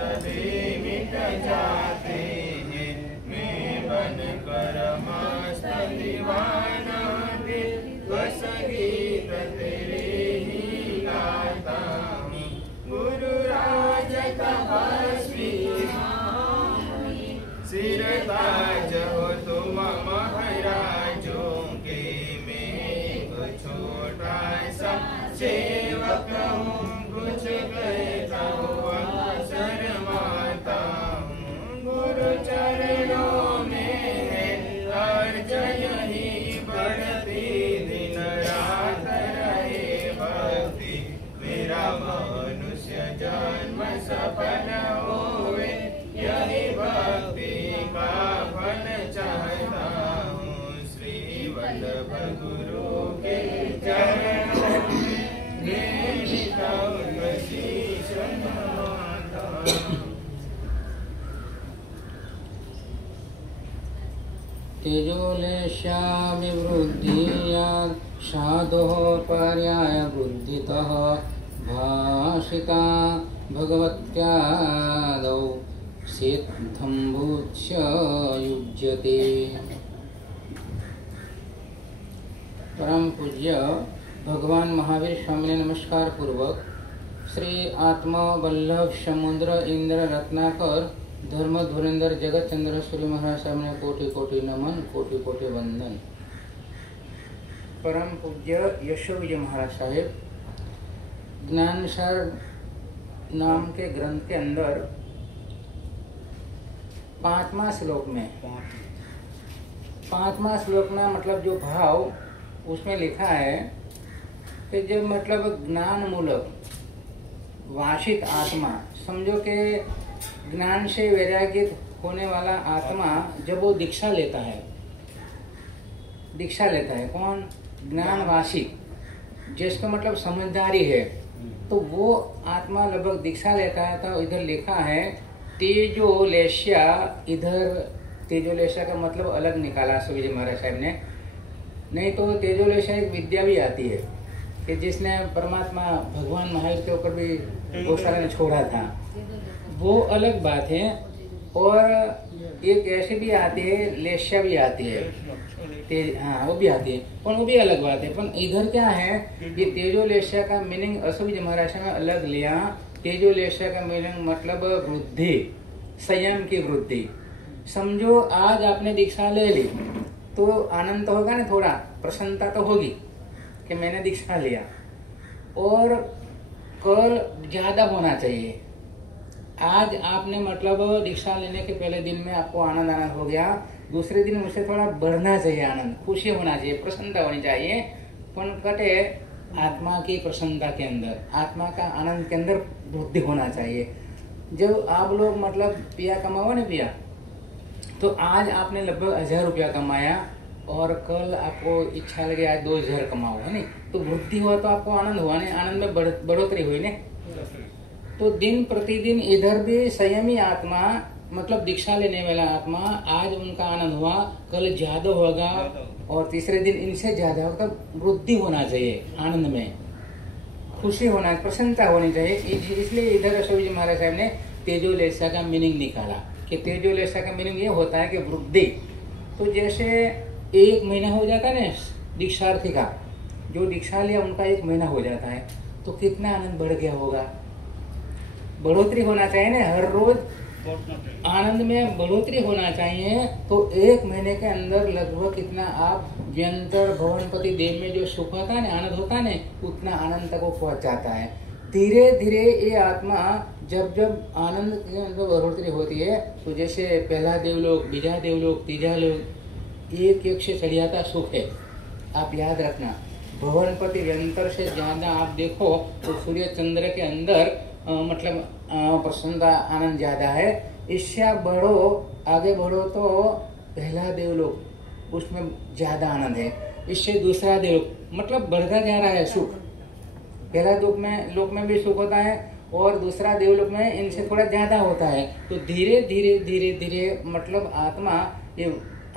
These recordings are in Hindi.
सभी मिट जाते हैं। मैं बनकर मस्त दीवाना दिल बस गीत तेरे ही गाता हूँ। गुरु राज तपस्वी सिर ताज हो तुम महाराजों के। मैं एक छोटा सा सेवक हूँ, कुछ कहता हुआ शर्माता हूँ। गुरु चरणों में है अर्ज यही बढ़ती, दिन रात रहे भक्ति। मेरा मनुष्य जन्म सफल होवे, यही भक्ति का फल चाहता हूँ। श्री वल्लभ गुरु के चरणों में निता शीश नमाता हूँ। तेजोलेशाभिवृद्धियात् साधोः पर्याय बुद्धितः भाषिता भगवत्यादौ सिद्धं भूत्य युज्यते। परम पूज्य भगवान महावीर स्वामी ने नमस्कार पूर्वक श्री आत्मा वल्लभ समुद्र इंद्र रत्नाकर धर्म धुरेंद्र जगत चंद्र सूर्य महाराज सामने कोटि कोटि नमन, कोटि कोटि वंदन। परम पूज्य यशो विजय महाराज साहेब ज्ञानसार नाम के ग्रंथ के अंदर 5वां श्लोक में मतलब जो भाव उसमें लिखा है कि जो मतलब ज्ञान मूलक वासित आत्मा, समझो कि ज्ञान से वैरागित होने वाला आत्मा जब वो दीक्षा लेता है कौन? ज्ञान वासित, जिसका मतलब समझदारी है, तो वो आत्मा लगभग दीक्षा लेता है। तो इधर लिखा है तेजोलेश्या। इधर तेजोलेश्या का मतलब अलग निकाला विजय महाराज साहब ने, नहीं तो तेजोलेश्या एक विद्या भी आती है कि जिसने परमात्मा भगवान महावीर के ऊपर भी गौशाला ने छोड़ा था, वो अलग बात है। और एक ऐसी भी आती है, लेश्या भी आती है, हाँ वो भी आती है, पर वो भी अलग बात है। पर इधर क्या है, ये तेजोलेश्या का मीनिंग असुविजय महाराज ने अलग लिया। तेजोलेश्या का मीनिंग मतलब वृद्धि, संयम की वृद्धि। समझो आज आपने दीक्षा ले ली तो आनंद तो होगा ना, थोड़ा प्रसन्नता तो होगी कि मैंने दीक्षा लिया, और कल ज्यादा होना चाहिए। आज आपने मतलब दीक्षा लेने के पहले दिन में आपको आनंद हो गया, दूसरे दिन मुझसे थोड़ा बढ़ना चाहिए आनंद, खुशी होना चाहिए, प्रसन्नता होनी चाहिए। पण कटे आत्मा की प्रसन्नता के अंदर, आत्मा का आनंद के अंदर वृद्धि होना चाहिए। जब आप लोग मतलब पिया कमाओ ना पिया, तो आज आपने लगभग 1000 रुपया कमाया और कल आपको इच्छा लगे आज 2000 कमाओ, है नहीं? तो वृद्धि हुआ तो आपको आनंद हुआ नहीं, आनंद में बढ़ोतरी हुई नहीं। तो दिन प्रतिदिन इधर भी संयमी आत्मा मतलब दीक्षा लेने वाला आत्मा, आज उनका आनंद हुआ, कल ज्यादा होगा और तीसरे दिन इनसे ज्यादा होगा। तो वृद्धि होना चाहिए आनंद में, खुशी होना, प्रसन्नता होनी चाहिए। इसलिए इधर अशोक महाराज साहब ने तेजोलेशा का मीनिंग निकाला कि तेजोलेशा का मीनिंग ये होता है कि वृद्धि। तो जैसे 1 महीना हो जाता है ना दीक्षार्थी का, जो दीक्षा लिया उनका 1 महीना हो जाता है, तो कितना आनंद बढ़ गया होगा। बढ़ोतरी होना चाहिए ना, हर रोज आनंद में बढ़ोतरी होना चाहिए। तो 1 महीने के अंदर लगभग कितना आप व्यंतर भवनपति देव में जो सुख होता है ना, आनंद होता है ना, उतना आनंद तक वो पहुंच जाता है। धीरे धीरे ये आत्मा जब जब आनंद के अंदर बढ़ोतरी होती है, तो जैसे पहला देवलोक, बीजा देवलोक, तीजा लोक, एक एक से चढ़ जाता सुख है। आप याद रखना, भवनपति व्यंतर से ज्यादा आप देखो तो सूर्य चंद्र के अंदर मतलब प्रसन्नता आनंद ज्यादा है। इससे बढ़ो, आगे बढ़ो तो पहला देवलोक, उसमें ज्यादा आनंद है। इससे दूसरा देवलोक मतलब बढ़ता जा रहा है सुख। पहला लोक में भी सुख होता है और दूसरा देवलोक में इनसे थोड़ा ज्यादा होता है। तो धीरे धीरे धीरे धीरे मतलब आत्मा ये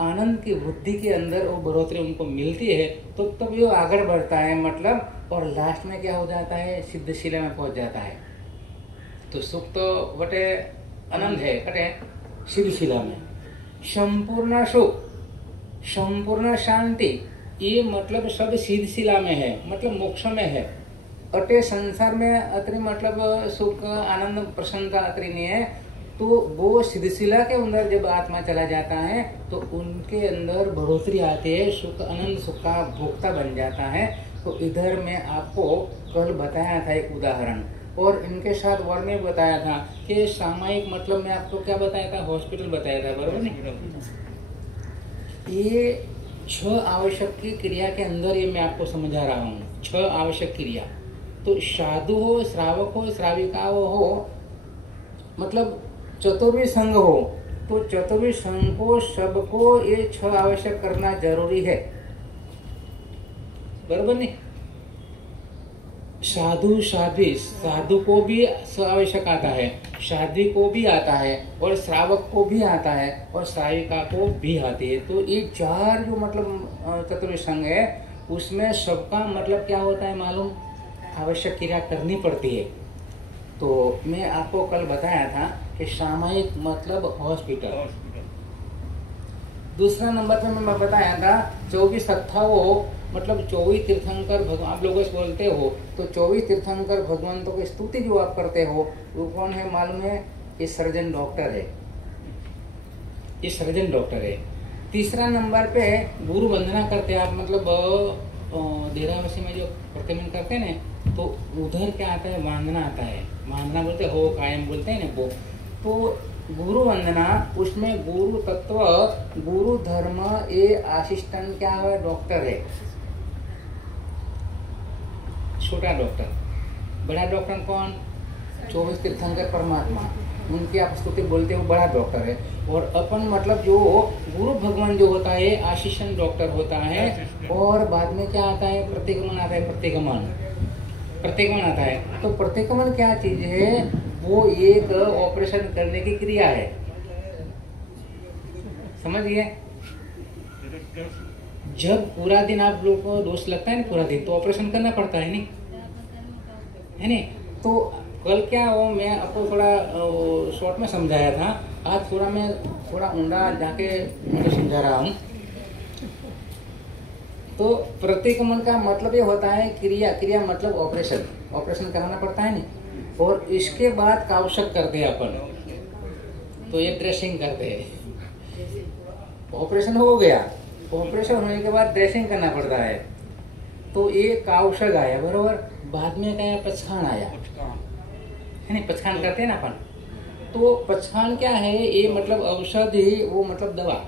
आनंद की वृद्धि के अंदर वो बढ़ोतरी उनको मिलती है, तो तब वो आगे बढ़ता है मतलब, और लास्ट में क्या हो जाता है, सिद्धशिला में पहुंच जाता है। तो सुख तो बटे आनंद है, कटे सिद्धशिला में संपूर्ण सुख, संपूर्ण शांति, ये मतलब सब सिद्धशिला में है, मतलब मोक्ष में है। अटे संसार में अतरी मतलब सुख आनंद प्रसन्नता अतरी नहीं है। तो वो सिद्धशिला के अंदर जब आत्मा चला जाता है तो उनके अंदर बढ़ोतरी आती है, सुख आनंद सुख का भोक्ता बन जाता है। तो इधर मैं आपको कल बताया था एक उदाहरण, और इनके साथ वर्णन बताया था कि सामायिक मतलब मैं आपको क्या बताया था, हॉस्पिटल बताया था, बरोबर नहीं। ये 6 आवश्यक की क्रिया के अंदर ये मैं आपको समझा रहा हूँ, 6 आवश्यक क्रिया। तो साधु हो, श्रावक हो, श्राविका हो, मतलब चतुर्वी संघ हो, तो चतुर्वी संघ को सबको ये 6 आवश्यक करना जरूरी है, बरोबर नहीं। साधु साध्वी, साधु को भी आवश्यक आता है, साध्वी को भी आता है, और श्रावक को भी आता है, और श्राविका को भी आती है। तो ये 4 जो मतलब चतुर्वी संघ है, उसमें सबका मतलब क्या होता है मालूम, आवश्यक क्रिया करनी पड़ती है। तो मैं आपको कल बताया था कि सामायिक मतलब हॉस्पिटल। दूसरा नंबर पे मैं बताया था 24 अट्ठाओ मतलब 24 तीर्थंकर भगवान, आप लोग बोलते हो तो 24 तीर्थंकर भगवंतों की स्तुति जो आप करते हो वो कौन है मालूम है, ये सर्जन डॉक्टर है, ये सर्जन डॉक्टर है। तीसरा नंबर पे गुरु वंदना करते हैं आप, मतलब देरावासी में जो प्रतिमन करते हैं ना, तो उधर क्या आता है, वंदना आता है, वंदना बोलते हो कायम बोलते हैं ना वो। तो गुरु वंदना, उसमें गुरु तत्व, गुरु धर्म, ये असिस्टेंट क्या है, डॉक्टर है, छोटा डॉक्टर। बड़ा डॉक्टर कौन, 24 तीर्थंकर परमात्मा, उनकी आप स्तुति बोलते हो, बड़ा डॉक्टर है। और अपन मतलब जो गुरु भगवान जो होता है असिस्टेंट डॉक्टर होता है। और बाद में क्या आता है, प्रतिगमन आता है, प्रतिगमन आता है। तो प्रतिगमन क्या चीज है, वो एक ऑपरेशन करने की क्रिया है, समझिए। जब पूरा दिन आप लोग को दोष लगता है ना, पूरा दिन तो ऑपरेशन करना पड़ता है नहीं, है नहीं। तो कल क्या हो, मैं आपको थोड़ा शॉर्ट में समझाया था, आज थोड़ा मैं थोड़ा ऊंडा जाके मैं समझा रहा हूँ। तो प्रतिगमन का मतलब ये होता है क्रिया, क्रिया मतलब ऑपरेशन, ऑपरेशन कराना पड़ता है नहीं। और इसके बाद कावशक करते हैं अपन, तो ये ड्रेसिंग करते हैं। ऑपरेशन हो गया, ऑपरेशन होने के बाद ड्रेसिंग करना पड़ता है, तो ये कावशक आया, बरोबर। बाद में क्या पछाण आया, है नहीं, पछाण करते हैं ना अपन। तो पछाण क्या है, ये मतलब औषधि, वो मतलब दवा।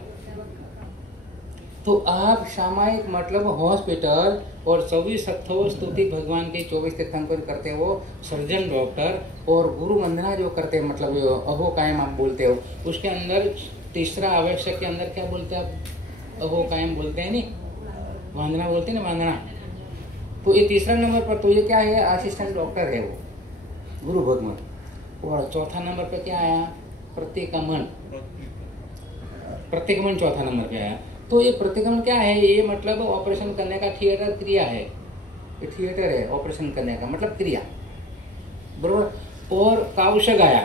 तो आप सामायिक मतलब हॉस्पिटल और 24 अट्ठाओ स्तुति भगवान के 24 तीर्थंकर करते हो, सर्जन डॉक्टर, और गुरु वंदना जो करते हैं, मतलब अहो कायम आप बोलते हो, उसके अंदर तीसरा आवश्यक के अंदर क्या बोलते हैं आप, अहो कायम बोलते हैं नहीं, वंदना बोलते हैं ना, वंदना। तो ये तीसरा नंबर पर तो ये क्या है, असिस्टेंट डॉक्टर है वो, गुरु भगवान। और चौथा नंबर पे क्या आया, प्रतिगमन, प्रतिगमन चौथा नंबर पे आया। तो ये प्रतिगमन क्या है, ये मतलब ऑपरेशन करने का थिएटर क्रिया है, ये थिएटर है ऑपरेशन करने का मतलब क्रिया, बरोबर। और कावशक आया,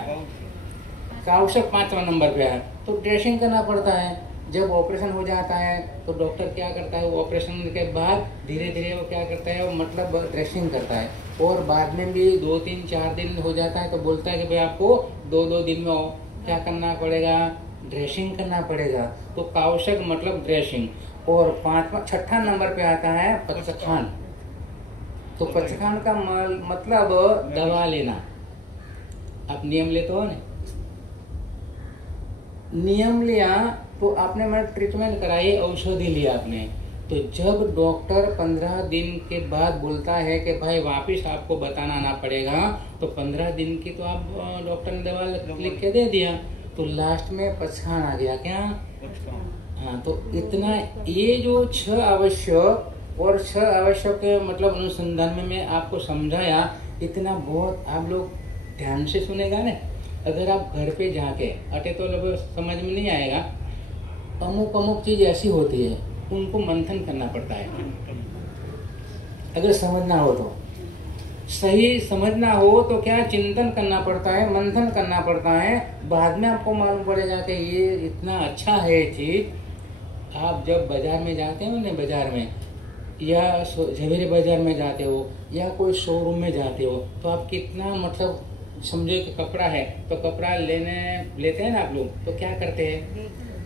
कावशक 5वां नंबर पे आया। तो ड्रेसिंग करना पड़ता है, जब ऑपरेशन हो जाता है तो डॉक्टर क्या करता है, वो ऑपरेशन के बाद धीरे धीरे वो क्या करता है, वो मतलब ड्रेसिंग करता है। और बाद में भी 2, 3, 4 दिन हो जाता है तो बोलता है कि भाई आपको 2-2 दिन में क्या करना पड़ेगा, ड्रेसिंग करना पड़ेगा। तो कावशक मतलब ड्रेसिंग। और 6ठा नंबर पे आता है पचखान। तो पचखान का मतलब दवा लेना, आप नियम लेते हो ना, नियम लिया तो आपने मतलब ट्रीटमेंट कराई, औषधि लिया आपने। तो जब डॉक्टर 15 दिन के बाद बोलता है कि भाई वापिस आपको बताना आना पड़ेगा, तो 15 दिन की तो आप डॉक्टर ने दवा लिख के दे दिया, तो लास्ट में पछाण आ गया, क्या, हाँ। तो इतना, ये जो 6 आवश्यक और 6 आवश्यक के मतलब अनुसंधान में मैं आपको समझाया, इतना बहुत आप लोग ध्यान से सुनेगा ना। अगर आप घर पे जाके अटे तो लोग समझ में नहीं आएगा, अमुक अमुक चीज ऐसी होती है, उनको मंथन करना पड़ता है अगर समझना हो तो। सही समझना हो तो क्या चिंतन करना पड़ता है, मंथन करना पड़ता है, बाद में आपको मालूम पड़ेगा कि ये इतना अच्छा है चीज। आप जब बाजार में जाते हो ना, बाजार में या झवेरी बाजार में जाते हो या कोई शोरूम में जाते हो, तो आप कितना मतलब समझो कि कपड़ा है तो कपड़ा लेते हैं ना आप लोग, तो क्या करते हैं,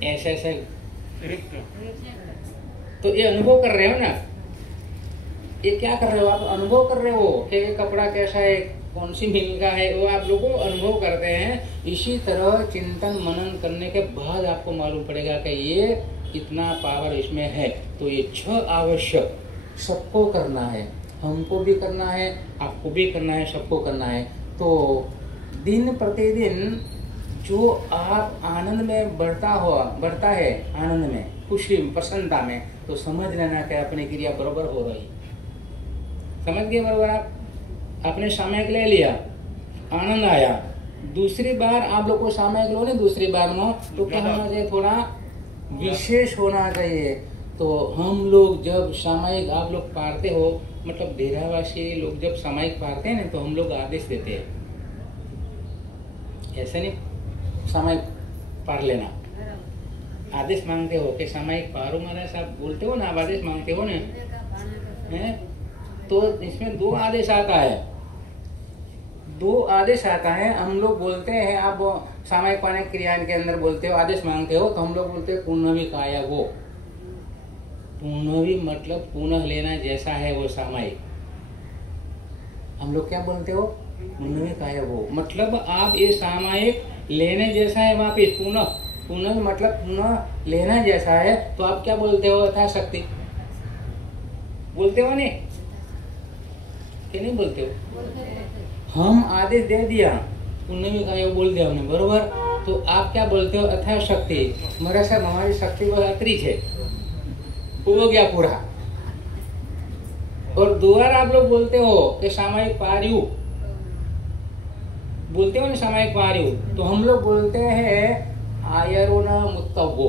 ऐसे ऐसे। तो ये अनुभव कर रहे हो ना, ये क्या कर रहे हो आप, अनुभव कर रहे हो कि ये कपड़ा कैसा है, कौन सी मिल का है, वो आप लोगों अनुभव करते हैं। इसी तरह चिंतन मनन करने के बाद आपको मालूम पड़ेगा कि ये इतना पावर इसमें है। तो ये 6 आवश्यक सबको करना है, हमको भी करना है, आपको भी करना है, सबको करना है। तो दिन प्रतिदिन जो आप आनंद में बढ़ता है आनंद में, खुशी में, प्रसन्नता में, तो समझ लेना कि अपनी क्रिया बरोबर हो रही। समझ गए बरोबर? आपने सामयिक ले लिया, आनंद आया, दूसरी बार आप लोग को सामयिक लो नहीं, दूसरी बार में तो क्या होना चाहिए, थोड़ा विशेष होना चाहिए। तो हम लोग जब सामयिक आप लोग पारते हो, मतलब डेरावासी लोग जब सामयिक पारते हैं ना, तो हम लोग आदेश देते हैं, ऐसे नहीं सामयिक पार लेना, आदेश मांगते हो कि सामयिक पारो महाराज, आप बोलते हो ना, आप आदेश मांगते हो ना, है? तो इसमें 2 आदेश आता है, 2 आदेश आता है। हम लोग बोलते हैं, आप सामयिक पाने क्रिया के अंदर बोलते हो, आदेश मांगते हो, तो हम लोग बोलते हैं पुनः काया वो, पुनः मतलब पुनः लेना जैसा है वो सामयिक। हम लोग क्या बोलते हो, पुनः काया वो, मतलब आप ये सामयिक लेने जैसा है वापिस, पुनः मतलब पुनः लेना जैसा है, तो आप क्या बोलते हो, यथाशक्ति बोलते हो नहीं कि नहीं बोलते हो? हम आदेश दे दिया, पुण्य का बोल दिया हमने, बरोबर? तो आप क्या बोलते हो, यथाशक्ति। मेरा साहब हमारी शक्ति वो अतिरिक्त है, हो गया पूरा। और दोबारा आप लोग बोलते हो कि सामयिक पार्यु, बोलते हो ना सामयिक पार्यु, तो हम लोग बोलते हैं आयरो न मुत्तवो,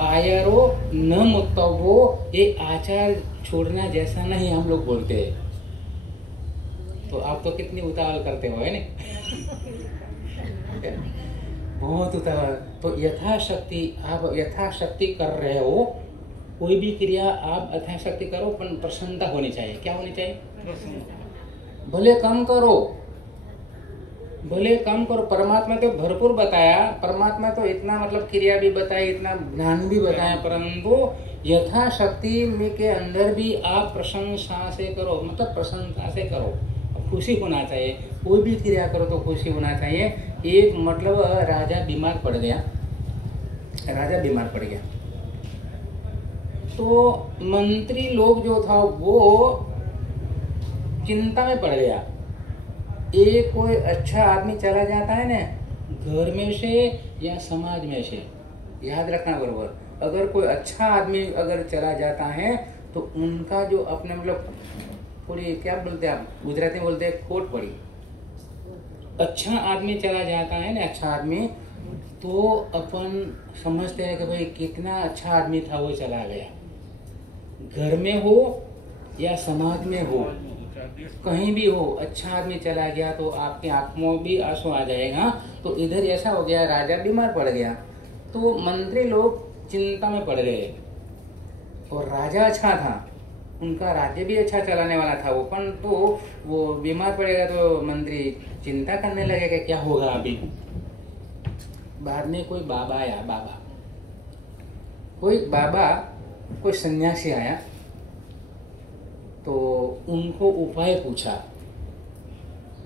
आयरो न मुत्तवो, ये आचार छोड़ना जैसा नहीं हम लोग बोलते हैं। तो आप तो कितनी उतावल करते हो, है नहीं? बहुत उतावल। तो यथाशक्ति, आप यथाशक्ति कर रहे हो, कोई भी क्रिया आप यथाशक्ति करो, पर प्रसन्नता होनी चाहिए। क्या होनी चाहिए? भले कम करो, भले कम करो। परमात्मा तो भरपूर बताया, परमात्मा तो इतना मतलब क्रिया भी बताई, इतना ज्ञान भी बताया, परंतु यथाशक्ति में के अंदर भी आप प्रशंसा से करो, मतलब प्रसन्नता से करो, खुशी होना चाहिए। कोई भी क्रिया करो तो खुशी होना चाहिए। एक मतलब राजा बीमार पड़ गया, राजा बीमार पड़ गया, तो मंत्री लोग जो था वो चिंता में पड़ गया। एक कोई अच्छा आदमी चला जाता है ना, घर में से या समाज में से, याद रखना बरोबर, अगर कोई अच्छा आदमी अगर चला जाता है तो उनका जो अपने मतलब थोड़ी क्या बोलते हैं आप, गुजराती में बोलते हैं खोट पड़ी। अच्छा आदमी चला जाता है ना, अच्छा आदमी, तो अपन समझते हैं कि भाई कितना अच्छा आदमी था, वो चला गया। घर में हो या समाज में हो, कहीं भी हो, अच्छा आदमी चला गया तो आपकी आंखों में भी आंसू आ जाएगा। तो इधर ऐसा हो गया, राजा बीमार पड़ गया, तो मंत्री लोग चिंता में पड़ गए। और राजा अच्छा था, उनका राज्य भी अच्छा चलाने वाला था वो, परंतु वो बीमार पड़ेगा तो मंत्री चिंता करने लगे कि क्या होगा अभी। बाद में कोई बाबा आया, कोई सन्यासी आया, तो उनको उपाय पूछा,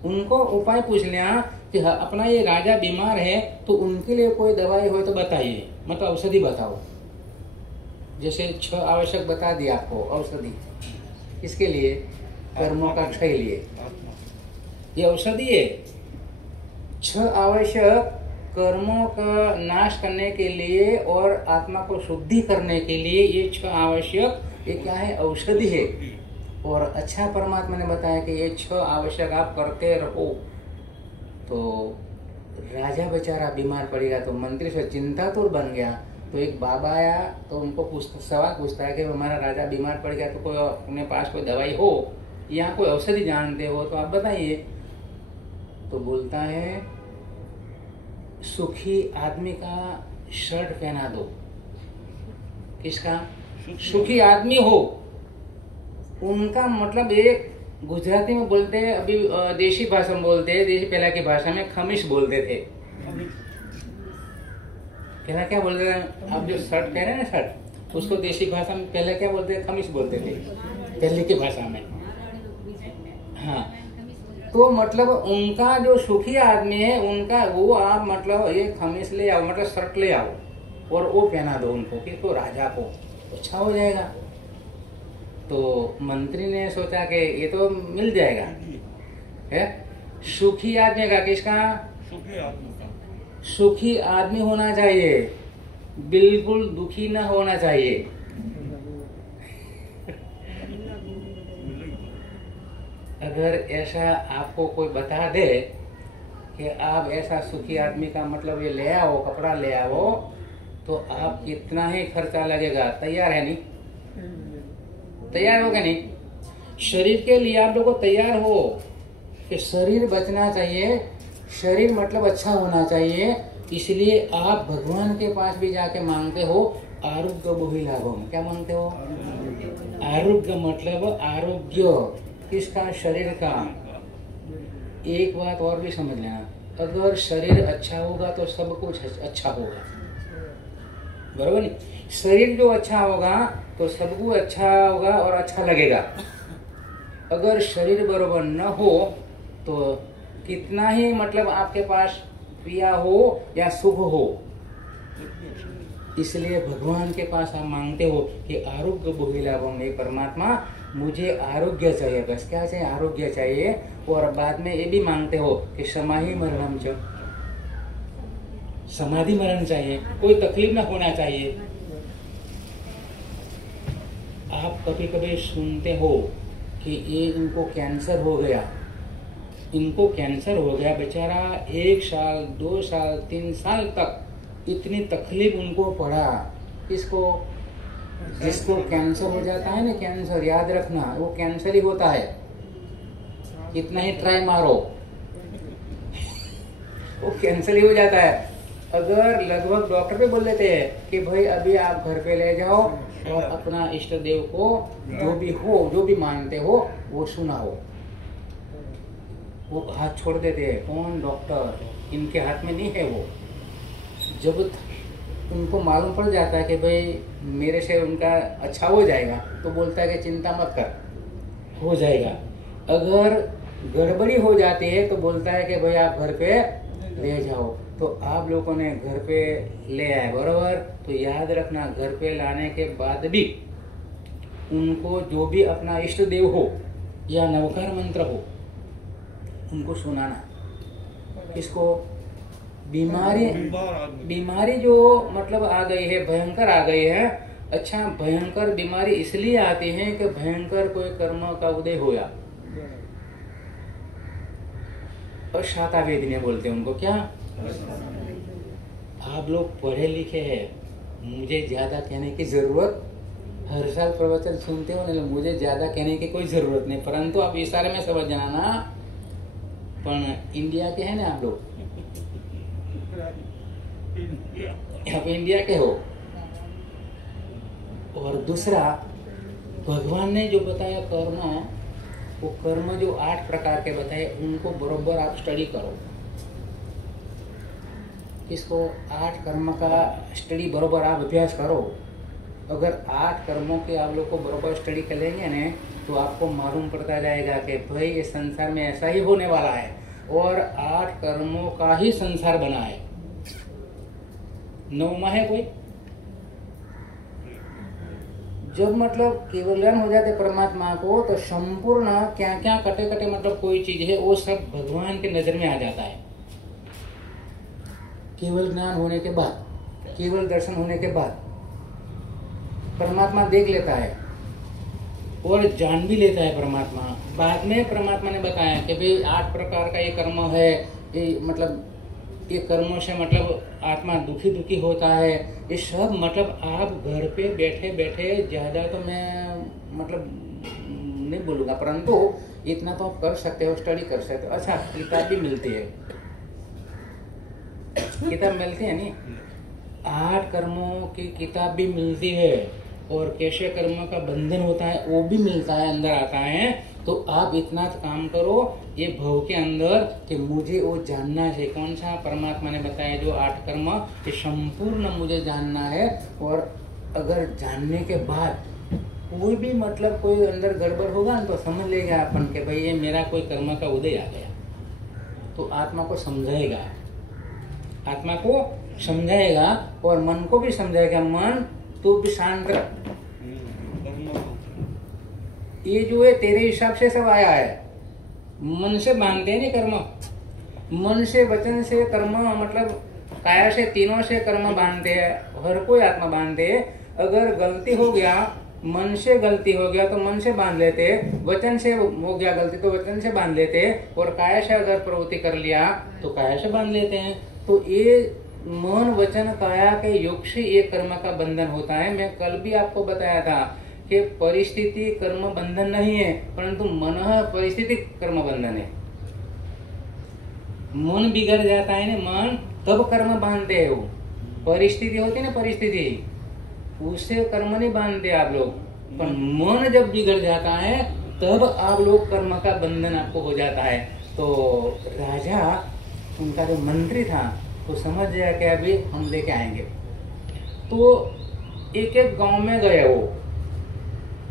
उनको उपाय पूछ लिया कि अपना ये राजा बीमार है तो उनके लिए कोई दवाई हो तो बताइए, मतलब औषधि बताओ। जैसे 6 आवश्यक बता दिया आपको औषधि, इसके लिए कर्मों का क्षय लिए ये औषधि है। 6 आवश्यक कर्मों का नाश करने के लिए और आत्मा को शुद्धि करने के लिए ये 6 आवश्यक ये क्या है, औषधि है। और अच्छा परमात्मा ने बताया कि ये 6 आवश्यक आप करते रहो। तो राजा बेचारा बीमार पड़ेगा तो मंत्री से चिंतातुर बन गया। तो एक बाबा आया तो उनको सवाल पूछता है कि हमारा राजा बीमार पड़ गया तो कोई अपने पास कोई दवाई हो या कोई औषधि जानते हो तो आप बताइए। तो बोलता है सुखी आदमी का शर्ट पहना दो। किसका? सुखी आदमी हो, उनका मतलब एक गुजराती में बोलते हैं, अभी देशी भाषा में बोलते हैं, देशी पहला की भाषा में खमीस बोलते थे। पहला क्या बोलते थे? आप जो शर्ट पहने ना शर्ट, उसको देशी भाषा में पहले क्या बोलते थे? खमीस बोलते थे पहले की भाषा में। हाँ, तो मतलब उनका जो सुखी आदमी है उनका वो आप मतलब ये खमीस ले आओ, मतलब शर्ट ले आओ और वो पहना दो उनको, किसको? राजा को, अच्छा हो जाएगा। तो मंत्री ने सोचा कि ये तो मिल जाएगा है। सुखी आदमी का, किसका? सुखी आदमी होना चाहिए, बिल्कुल दुखी ना होना चाहिए। अगर ऐसा आपको कोई बता दे कि आप ऐसा सुखी आदमी का मतलब ये ले आओ, कपड़ा ले आओ, तो आप कितना ही खर्चा लगेगा, तैयार है? नहीं तैयार हो गया? नहीं। शरीर के लिए आप लोगों को तैयार हो कि शरीर बचना चाहिए, शरीर मतलब अच्छा होना चाहिए, इसलिए आप भगवान के पास भी जाके मांगते हो आरोग्य बहु लाभम। क्या मांगते हो? आरोग्य मतलब आरोग्य किसका? शरीर का। एक बात और भी समझ लेना, अगर शरीर अच्छा होगा तो सब कुछ अच्छा होगा, बरोबर नहीं? शरीर जो अच्छा होगा तो सब कुछ अच्छा होगा और अच्छा लगेगा। अगर शरीर बरोबर न हो तो कितना ही मतलब आपके पास प्रिया हो या सुख हो, इसलिए भगवान के पास आप मांगते हो कि आरोग्य बहुलाभम, हे परमात्मा मुझे आरोग्य चाहिए, बस क्या चाहिए? आरोग्य चाहिए। और बाद में ये भी मांगते हो कि समाधि मरणम च, समाधि मरण चाहिए, कोई तकलीफ ना होना चाहिए। आप कभी कभी सुनते हो कि ये इनको कैंसर हो गया, इनको कैंसर हो गया, बेचारा 1 साल 2 साल 3 साल तक इतनी तकलीफ उनको पड़ा। किसको? जिसको कैंसर हो जाता है ना, कैंसर याद रखना वो कैंसर ही होता है, कितना ही ट्राई मारो वो कैंसर ही हो जाता है। अगर लगभग डॉक्टर भी बोल देते हैं कि भाई अभी आप घर पे ले जाओ और अपना इष्ट देव को जो भी हो, जो भी मानते हो वो सुनाओ, वो हाथ छोड़ देते हैं। कौन? डॉक्टर, इनके हाथ में नहीं है वो। जब उनको मालूम पड़ जाता है कि भाई मेरे से उनका अच्छा हो जाएगा, तो बोलता है कि चिंता मत कर, हो जाएगा। अगर गड़बड़ी हो जाती है तो बोलता है कि भाई आप घर पे ले जाओ। तो आप लोगों ने घर पे ले आए, बरोबर? तो याद रखना, घर पे लाने के बाद भी उनको जो भी अपना इष्ट देव हो या नवकार मंत्र हो उनको सुनाना। किसको? बीमारी जो मतलब आ गई है, भयंकर आ गई है। अच्छा, भयंकर बीमारी इसलिए आती है कि भयंकर कोई कर्म का उदय होया, और शाता वेदने बोलते हैं उनको। क्या? आप लोग पढ़े लिखे हैं, मुझे ज्यादा कहने की जरूरत, हर साल प्रवचन सुनते हो, नहीं मुझे ज्यादा कहने की कोई जरूरत नहीं, परंतु आप इशारे में समझ जाना। पर इंडिया के हैं ना आप लोग, आप इंडिया के हो। और दूसरा, भगवान ने जो बताया कर्म, वो कर्म जो 8 प्रकार के बताए उनको बरोबर आप स्टडी करो। किसको? 8 कर्म का स्टडी बरोबर आप अभ्यास करो। अगर 8 कर्मों के आप लोग को बरोबर स्टडी कर लेंगे ना, तो आपको मालूम पड़ता जाएगा कि भाई ये संसार में ऐसा ही होने वाला है, और 8 कर्मों का ही संसार बना है। 9वां है कोई? जब मतलब केवलन हो जाते परमात्मा को, तो संपूर्ण क्या क्या कटे कटे मतलब कोई चीज है वो सब भगवान के नजर में आ जाता है। केवल ज्ञान होने के बाद, केवल दर्शन होने के बाद परमात्मा देख लेता है और जान भी लेता है परमात्मा। बाद में परमात्मा ने बताया कि भाई 8 प्रकार का ये कर्म है, ये मतलब ये कर्मों से मतलब आत्मा दुखी दुखी होता है। ये सब मतलब आप घर पे बैठे बैठे, ज्यादा तो मैं मतलब नहीं बोलूंगा, परंतु इतना तो आप कर सकते हो, स्टडी कर सकते हो। अच्छा, किताब भी मिलती है, किताब मिलती है नहीं, 8 कर्मों की किताब भी मिलती है, और कैसे कर्म का बंधन होता है वो भी मिलता है, अंदर आता है। तो आप इतना काम करो ये भव के अंदर कि मुझे वो जानना है कौन सा परमात्मा ने बताया जो 8 कर्म, ये संपूर्ण मुझे जानना है। और अगर जानने के बाद कोई भी मतलब कोई अंदर गड़बड़ होगा ना, तो समझ लेगा अपन के भाई ये मेरा कोई कर्म का उदय आ गया। तो आत्मा को समझाएगा, आत्मा को समझाएगा और मन को भी समझाएगा, मन तू भी शांत रह, ये जो है तेरे हिसाब से सब आया है। मन से बांधते हैं नहीं कर्म, मन से वचन से कर्म, मतलब काया से, तीनों से कर्म बांधते हैं, हर कोई आत्मा बांधते है। अगर गलती हो गया, मन से गलती हो गया तो मन से बांध लेते, वचन से हो गया गलती तो वचन से बांध लेते, और काया से अगर प्रवृत्ति कर लिया तो काया से बांध लेते हैं। तो ये मन वचन काया के योग से ये कर्म का बंधन होता है। मैं कल भी आपको बताया था कि परिस्थिति कर्म बंधन नहीं है, परंतु मन परिस्थिति कर्म बंधन है। मन बिगड़ जाता है ना, मन तब कर्म बांधते हैं। वो परिस्थिति होती है ना, परिस्थिति उससे कर्म नहीं बांधते आप लोग, पर मन जब बिगड़ जाता है तब आप लोग कर्म का बंधन आपको हो जाता है। तो राजा, उनका जो मंत्री था, तो समझ गया कि अभी हम लेके आएंगे। तो एक एक गांव में गए वो,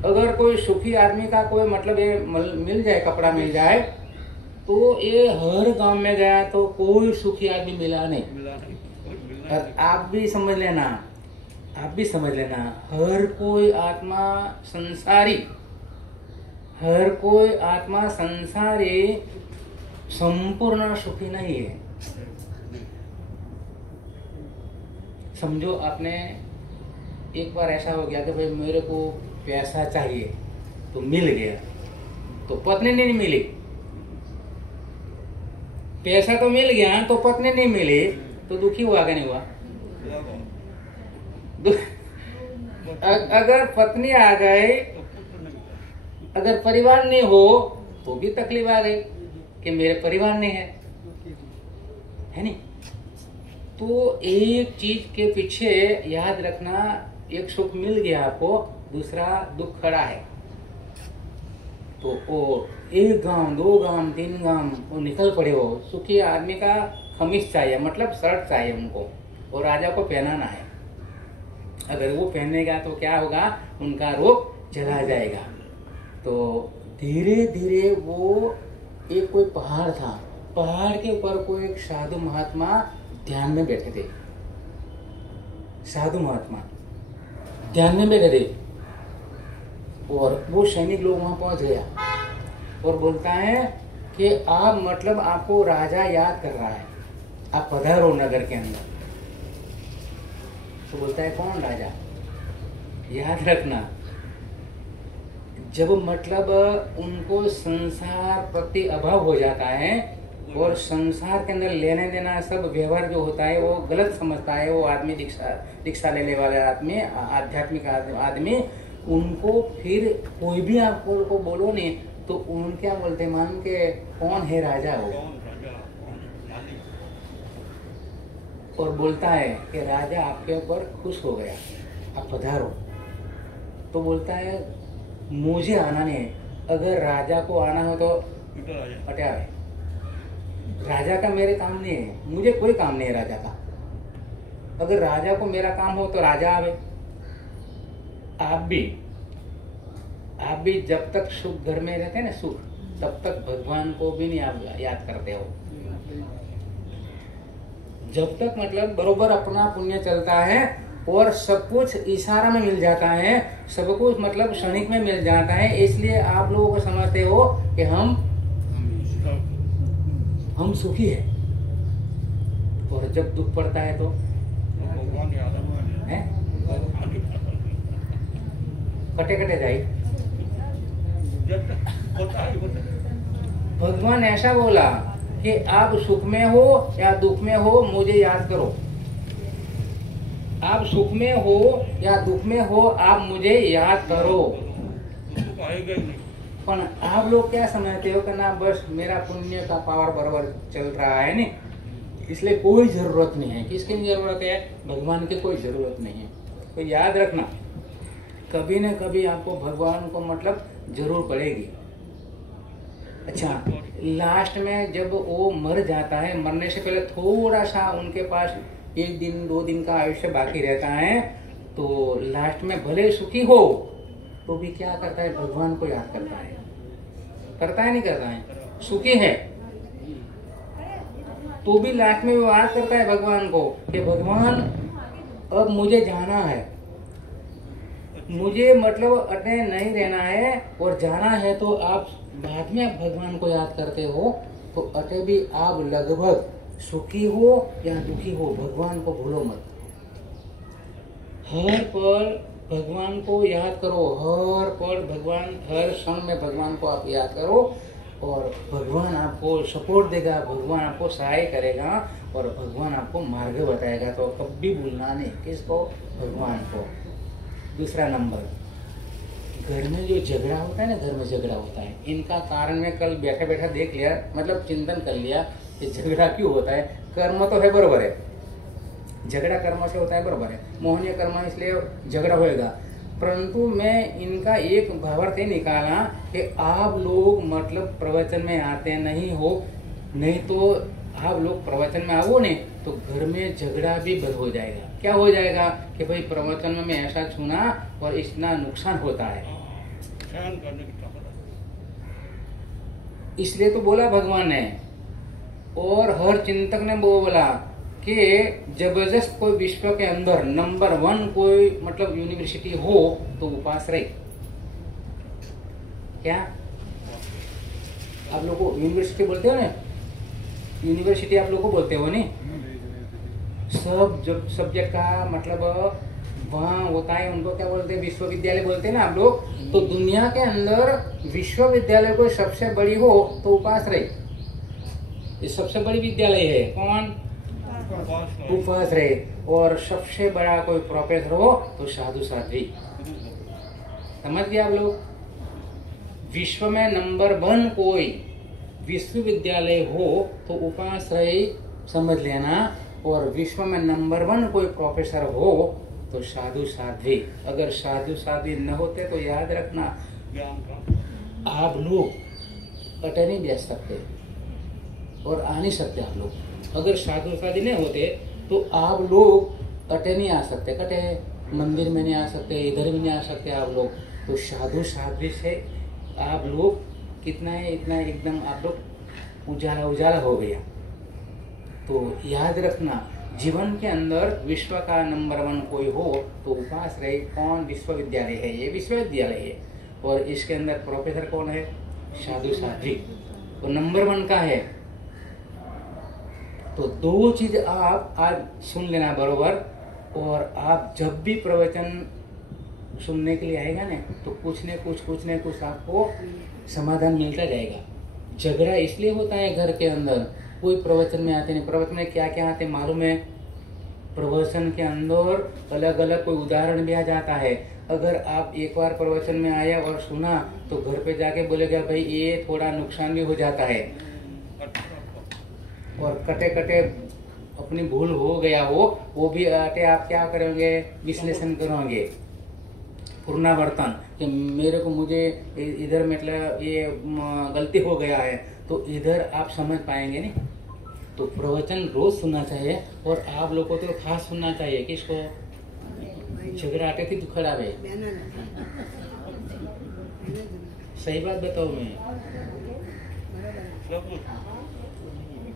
अगर कोई सुखी आदमी का कोई मतलब ये मिल जाए, कपड़ा मिल जाए, तो ये हर गांव में गया तो कोई सुखी आदमी मिला नहीं। और आप भी समझ लेना, आप भी समझ लेना, हर कोई आत्मा संसारी, हर कोई आत्मा संसारी संपूर्ण सुखी नहीं है। समझो आपने एक बार ऐसा हो गया कि भाई मेरे को पैसा चाहिए, तो मिल गया, तो पत्नी नहीं मिली। पैसा तो मिल गया तो पत्नी नहीं मिली, तो दुखी हुआ कि नहीं हुआ? अगर पत्नी आ गए, अगर परिवार नहीं हो तो भी तकलीफ आ गई कि मेरे परिवार नहीं है नहीं। तो एक चीज के पीछे याद रखना, एक सुख मिल गया आपको, दूसरा दुख खड़ा है। तो वो 1 गांव 2 गांव 3 गांव वो निकल पड़े। हो सुखी आदमी का खमीस चाहिए, मतलब शर्ट चाहिए उनको, और राजा को पहनाना है। अगर वो पहनेगा तो क्या होगा, उनका रोग चला जाएगा। तो धीरे धीरे वो एक कोई पहाड़ था, पहाड़ के ऊपर कोई एक साधु महात्मा ध्यान में बैठे थे। साधु महात्मा ध्यान में बैठे थे, और वो सैनिक लोग वहां पहुंच गया और बोलता है कि आप मतलब आपको राजा याद कर रहा है, आप पधारो नगर के अंदर। तो बोलता है कौन राजा? याद रखना, जब मतलब उनको संसार प्रति अभाव हो जाता है और संसार के अंदर लेने देना सब व्यवहार जो होता है वो गलत समझता है, वो आदमी दीक्षा लेने वाला आदमी, आध्यात्मिक आदमी, उनको फिर कोई भी आपको बोलो नहीं तो उन क्या बोलते, मान के कौन है राजा हो, और बोलता है कि राजा आपके ऊपर खुश हो गया, आप पधारो। तो बोलता है मुझे आना नहीं है, अगर राजा को आना हो तो हटे आवे, राजा का मेरे काम नहीं है, मुझे कोई काम नहीं है राजा का। अगर राजा को मेरा काम हो तो राजा आवे। आप भी जब तक सुख घर में रहते हैं ना, सुख, तब तक भगवान को भी नहीं आप याद करते हो। जब तक मतलब बरोबर अपना पुण्य चलता है और सब कुछ इशारा में मिल जाता है, सब कुछ मतलब क्षणिक में मिल जाता है, इसलिए आप लोगों को समझते हो कि हम सुखी है। और जब दुख पड़ता है तो कटे कटे जाए। भगवान ऐसा बोला कि आप सुख में हो या दुख में हो मुझे याद करो, आप सुख में हो या दुख में हो आप मुझे याद करो। पर आप लोग क्या समझते हो कि ना बस मेरा पुण्य का पावर बराबर चल रहा है नहीं, इसलिए कोई जरूरत नहीं है। किसकी जरूरत है? भगवान की कोई जरूरत नहीं है। तो याद रखना, कभी न कभी आपको भगवान को मतलब जरूर पड़ेगी। अच्छा, लास्ट में जब वो मर जाता है, मरने से पहले थोड़ा सा उनके पास 1 दिन 2 दिन का आयुष्य बाकी रहता है, तो लास्ट में भले सुखी हो तो भी क्या करता है? भगवान को याद करता है। करता है नहीं करता है? सुखी है तो भी लास्ट में याद करता है भगवान को कि भगवान अब मुझे जाना है, मुझे मतलब अटे नहीं रहना है और जाना है। तो आप बाद में आप भगवान को याद करते हो तो अटे भी आप लगभग सुखी हो या दुखी हो, भगवान को भूलो मत। हर पल भगवान को याद करो, हर पल भगवान, हर क्षण में भगवान को आप याद करो और भगवान आपको सपोर्ट देगा, भगवान आपको सहाय करेगा और भगवान आपको मार्ग बताएगा। तो कभी भूलना नहीं, किसको? भगवान को। दूसरा नंबर, घर में जो झगड़ा होता है ना, घर में झगड़ा होता है, इनका कारण मैं कल बैठा बैठा देख लिया, मतलब चिंतन कर लिया कि झगड़ा क्यों होता है। कर्म तो है, बरोबर है, झगड़ा कर्म से होता है, बरोबर है, मोहनीय कर्म इसलिए झगड़ा होएगा। परंतु मैं इनका एक भावार्थ ये निकाला कि आप लोग मतलब प्रवचन में आते नहीं हो, नहीं तो आप लोग प्रवचन में आओ नहीं तो घर में झगड़ा भी बंद हो जाएगा। क्या हो जाएगा कि भाई प्रवचन में मैं ऐसा सुना और इतना नुकसान होता है, इसलिए तो बोला भगवान ने। और हर चिंतक ने वो बोला कि जबरदस्त कोई विश्व के अंदर नंबर 1 कोई मतलब यूनिवर्सिटी हो तो उपास रहे। क्या आप लोग को यूनिवर्सिटी बोलते हो ना? यूनिवर्सिटी आप लोग को बोलते हो नहीं? सब जब सब्जेक्ट का मतलब वहाँ होता है, उनको क्या बोलते हैं? विश्वविद्यालय बोलते हैं ना आप लोग। तो दुनिया के अंदर विश्वविद्यालय कोई सबसे बड़ी हो तो उपास रहे, ये सबसे बड़ी विद्यालय है। कौन? उपास रहे। और सबसे बड़ा कोई प्रोफेसर हो तो साधु साध्वी। समझ गए आप लोग? विश्व में नंबर 1 कोई विश्वविद्यालय हो तो उपास रहे, समझ लेना। और विश्व में नंबर 1 कोई प्रोफेसर हो तो साधु साध्वी। अगर साधु साध्वी न होते तो याद रखना आप लोग अटे नहीं बैठ सकते और आ नहीं सकते। आप लोग अगर साधु साध्वी नहीं होते तो आप लोग अटे नहीं आ सकते, कटे मंदिर में नहीं आ सकते, इधर भी नहीं आ सकते आप लोग। तो साधु साध्वी से आप लोग कितना है, इतना एकदम आप लोग उजाला उजाला हो गया। तो याद रखना, जीवन के अंदर विश्व का नंबर 1 कोई हो तो उपास रहे। कौन? विश्वविद्यालय है, ये विश्वविद्यालय है और इसके अंदर प्रोफेसर कौन है? साधु साध्वी। तो नंबर 1 का है। तो 2 चीज आप आज सुन लेना बरोबर। और आप जब भी प्रवचन सुनने के लिए आएगा ना तो कुछ न कुछ आपको समाधान मिलता जाएगा। झगड़ा इसलिए होता है घर के अंदर, कोई प्रवचन में आते नहीं। प्रवचन में क्या क्या आते मालूम है? प्रवचन के अंदर अलग अलग कोई उदाहरण भी आ जाता है। अगर आप एक बार प्रवचन में आया और सुना तो घर पे जाके बोलेगा भाई ये थोड़ा नुकसान भी हो जाता है, और कटे कटे अपनी भूल हो गया हो वो भी आते आप क्या करेंगे? विश्लेषण करोगे, पुनरावर्तन कि मेरे को मुझे इधर मतलब ये गलती हो गया है, तो इधर आप समझ पाएंगे नहीं। तो प्रवचन रोज सुनना चाहिए और आप लोगों को तो खास सुनना चाहिए। किसको? झगड़ाटे थी दुखड़ा है। सही बात बताओ मैं।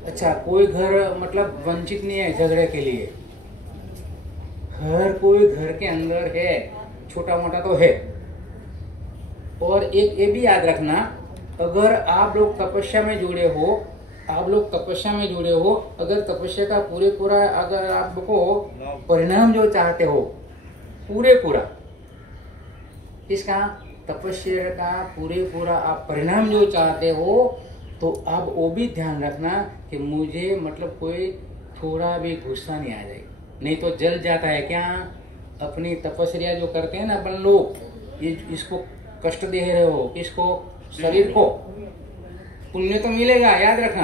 अच्छा, कोई घर मतलब वंचित नहीं है झगड़े के लिए, हर कोई घर के अंदर है, छोटा मोटा तो है। और एक ये भी याद रखना, अगर आप लोग तपस्या में जुड़े हो, अगर तपस्या का पूरा अगर आपको परिणाम जो चाहते हो पूरा इसका तपस्या का पूरा आप परिणाम जो चाहते हो तो आप वो भी ध्यान रखना कि मुझे मतलब कोई थोड़ा भी गुस्सा नहीं आ जाए, नहीं तो जल जाता है। क्या? अपनी तपस्या जो करते हैं ना अपन लोग, ये इसको कष्ट दे रहे हो, इसको शरीर को। पुण्य तो मिलेगा, याद रखना,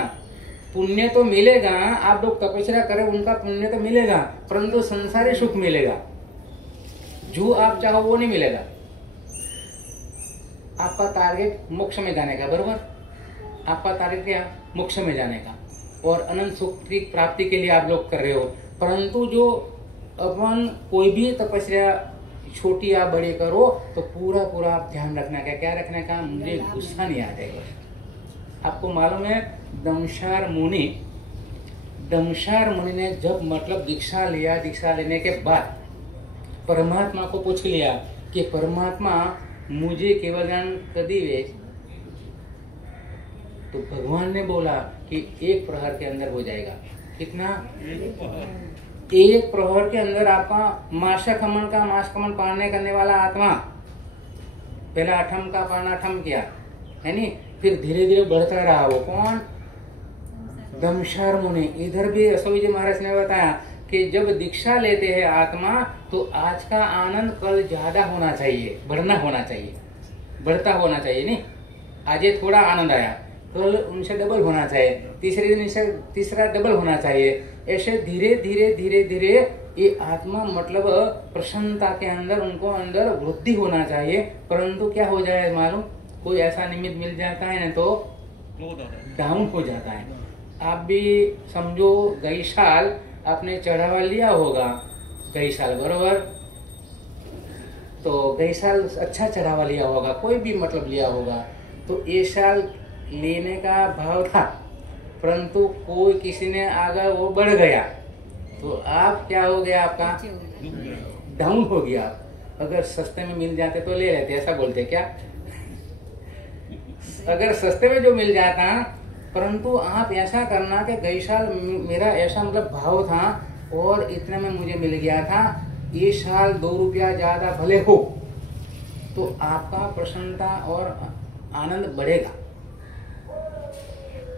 पुण्य तो मिलेगा। आप लोग तपस्या करें, उनका पुण्य तो मिलेगा, परंतु संसारी सुख मिलेगा, जो आप चाहो वो नहीं मिलेगा। आपका टारगेट मोक्ष में जाने का, बरोबर? आपका टारगेट क्या? मोक्ष में जाने का, और अनंत सुख की प्राप्ति के लिए आप लोग कर रहे हो। परंतु जो अपन कोई भी तपस्या छोटी या बड़ी करो तो पूरा पूरा आप ध्यान रखना का, क्या रखने का? मुझे गुस्सा नहीं आ जाएगा। आपको मालूम है दमशार मुनि ने जब मतलब दीक्षा लिया, दीक्षा लेने के बाद परमात्मा को पूछ लिया कि परमात्मा मुझे केवल ज्ञान कदी वे, तो भगवान ने बोला कि 1 प्रहर के अंदर हो जाएगा। कितना? 1 प्रहर के अंदर आपका मास कमन पालने करने वाला आत्मा, पहला अठम का पानाठम किया है नी, फिर धीरे धीरे बढ़ता रहा। वो कौन? दमशार मुनि। इधर भी असोई जी महाराज ने बताया कि जब दीक्षा लेते हैं आत्मा, तो आज का आनंद कल ज्यादा होना चाहिए, बढ़ना होना चाहिए, बढ़ता होना चाहिए। नहीं, आज ये थोड़ा आनंद आया, कल उनसे डबल होना चाहिए, तीसरे दिन इनसे तीसरा डबल होना चाहिए। ऐसे धीरे धीरे धीरे धीरे ये आत्मा मतलब प्रसन्नता के अंदर, उनको अंदर वृद्धि होना चाहिए। परंतु क्या हो जाए मालूम? कोई ऐसा निमित्त मिल जाता है ना तो डाउन हो जाता है। आप भी समझो, गई साल आपने चढ़ावा लिया होगा, गई साल, बरोबर? तो गई साल अच्छा चढ़ावा लिया होगा, कोई भी मतलब लिया होगा, तो ये साल लेने का भाव था, परंतु कोई किसी ने आगा वो बढ़ गया, तो आप क्या हो गया? आपका डाउन हो गया। अगर सस्ते में मिल जाते तो ले लेते, ऐसा बोलते क्या? अगर सस्ते में जो मिल जाता, परंतु आप ऐसा करना कि गई साल मेरा ऐसा मतलब भाव था और इतने में मुझे मिल गया था, ये साल 2 रुपया ज्यादा भले हो, तो आपका प्रसन्नता और आनंद बढ़ेगा।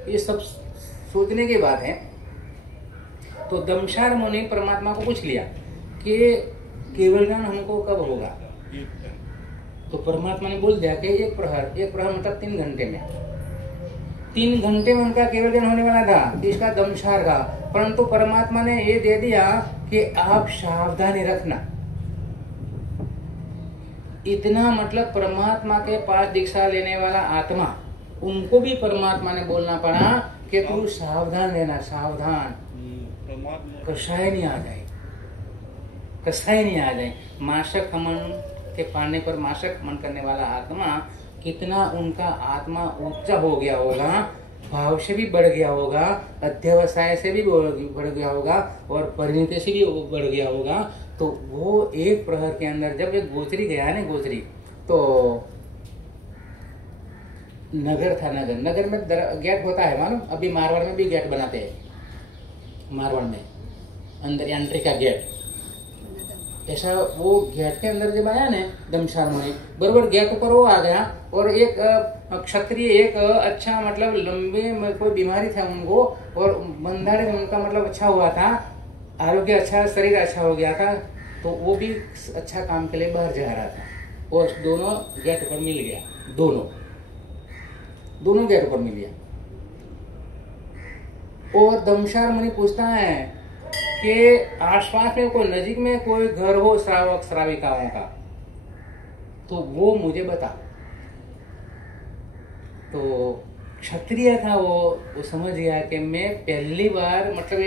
ये सब सोचने की बात है। तो दमशार मुनि परमात्मा को पूछ लिया कि केवल ज्ञान हमको कब होगा? तो परमात्मा ने बोल दिया कि 1 प्रहर मतलब 3 घंटे में। 3 घंटे में उनका केवल ज्ञान होने वाला था, इसका दमशार का। परंतु परमात्मा ने ये दे दिया कि आप सावधानी रखना। इतना मतलब परमात्मा के पास दीक्षा लेने वाला आत्मा, उनको भी परमात्मा ने बोलना पड़ा कि तू सावधान रहना, सावधान, कसाई नहीं आ जाए, कसाई नहीं आ जाए। माशक खमन के पाने पर माशक खमन करने वाला आत्मा, कितना उनका आत्मा ऊंचा हो गया होगा, भाव से भी बढ़ गया होगा, अध्यवसाय से भी बढ़ गया होगा, और परिणति से भी बढ़ गया होगा। तो वो 1 प्रहर के अंदर जब एक गोचरी गया ना, गोचरी तो नगर था, नगर में गेट होता है मालूम? अभी मारवाड़ में भी गेट बनाते हैं, मारवाड़ में अंदर एंट्री का गेट। ऐसा वो गेट के अंदर जब आया ना दमशार मुनि, बरोबर गेट ऊपर वो आ गया, और एक क्षत्रिय, एक अच्छा मतलब लंबे में कोई बीमारी था उनको, और बंधारे उनका मतलब अच्छा हुआ था, आरोग्य अच्छा, शरीर अच्छा हो गया था, तो वो भी अच्छा काम के लिए बाहर जा रहा था, और दोनों गेट पर मिल गया, दोनों गेट पर मिल गया। और दमशार मुनि पूछता है कि आसपास में कोई, नजीक में कोई घर हो श्रावक श्राविकाओं का, तो वो मुझे बता। तो क्षत्रिय था वो समझ गया कि मैं पहली बार मतलब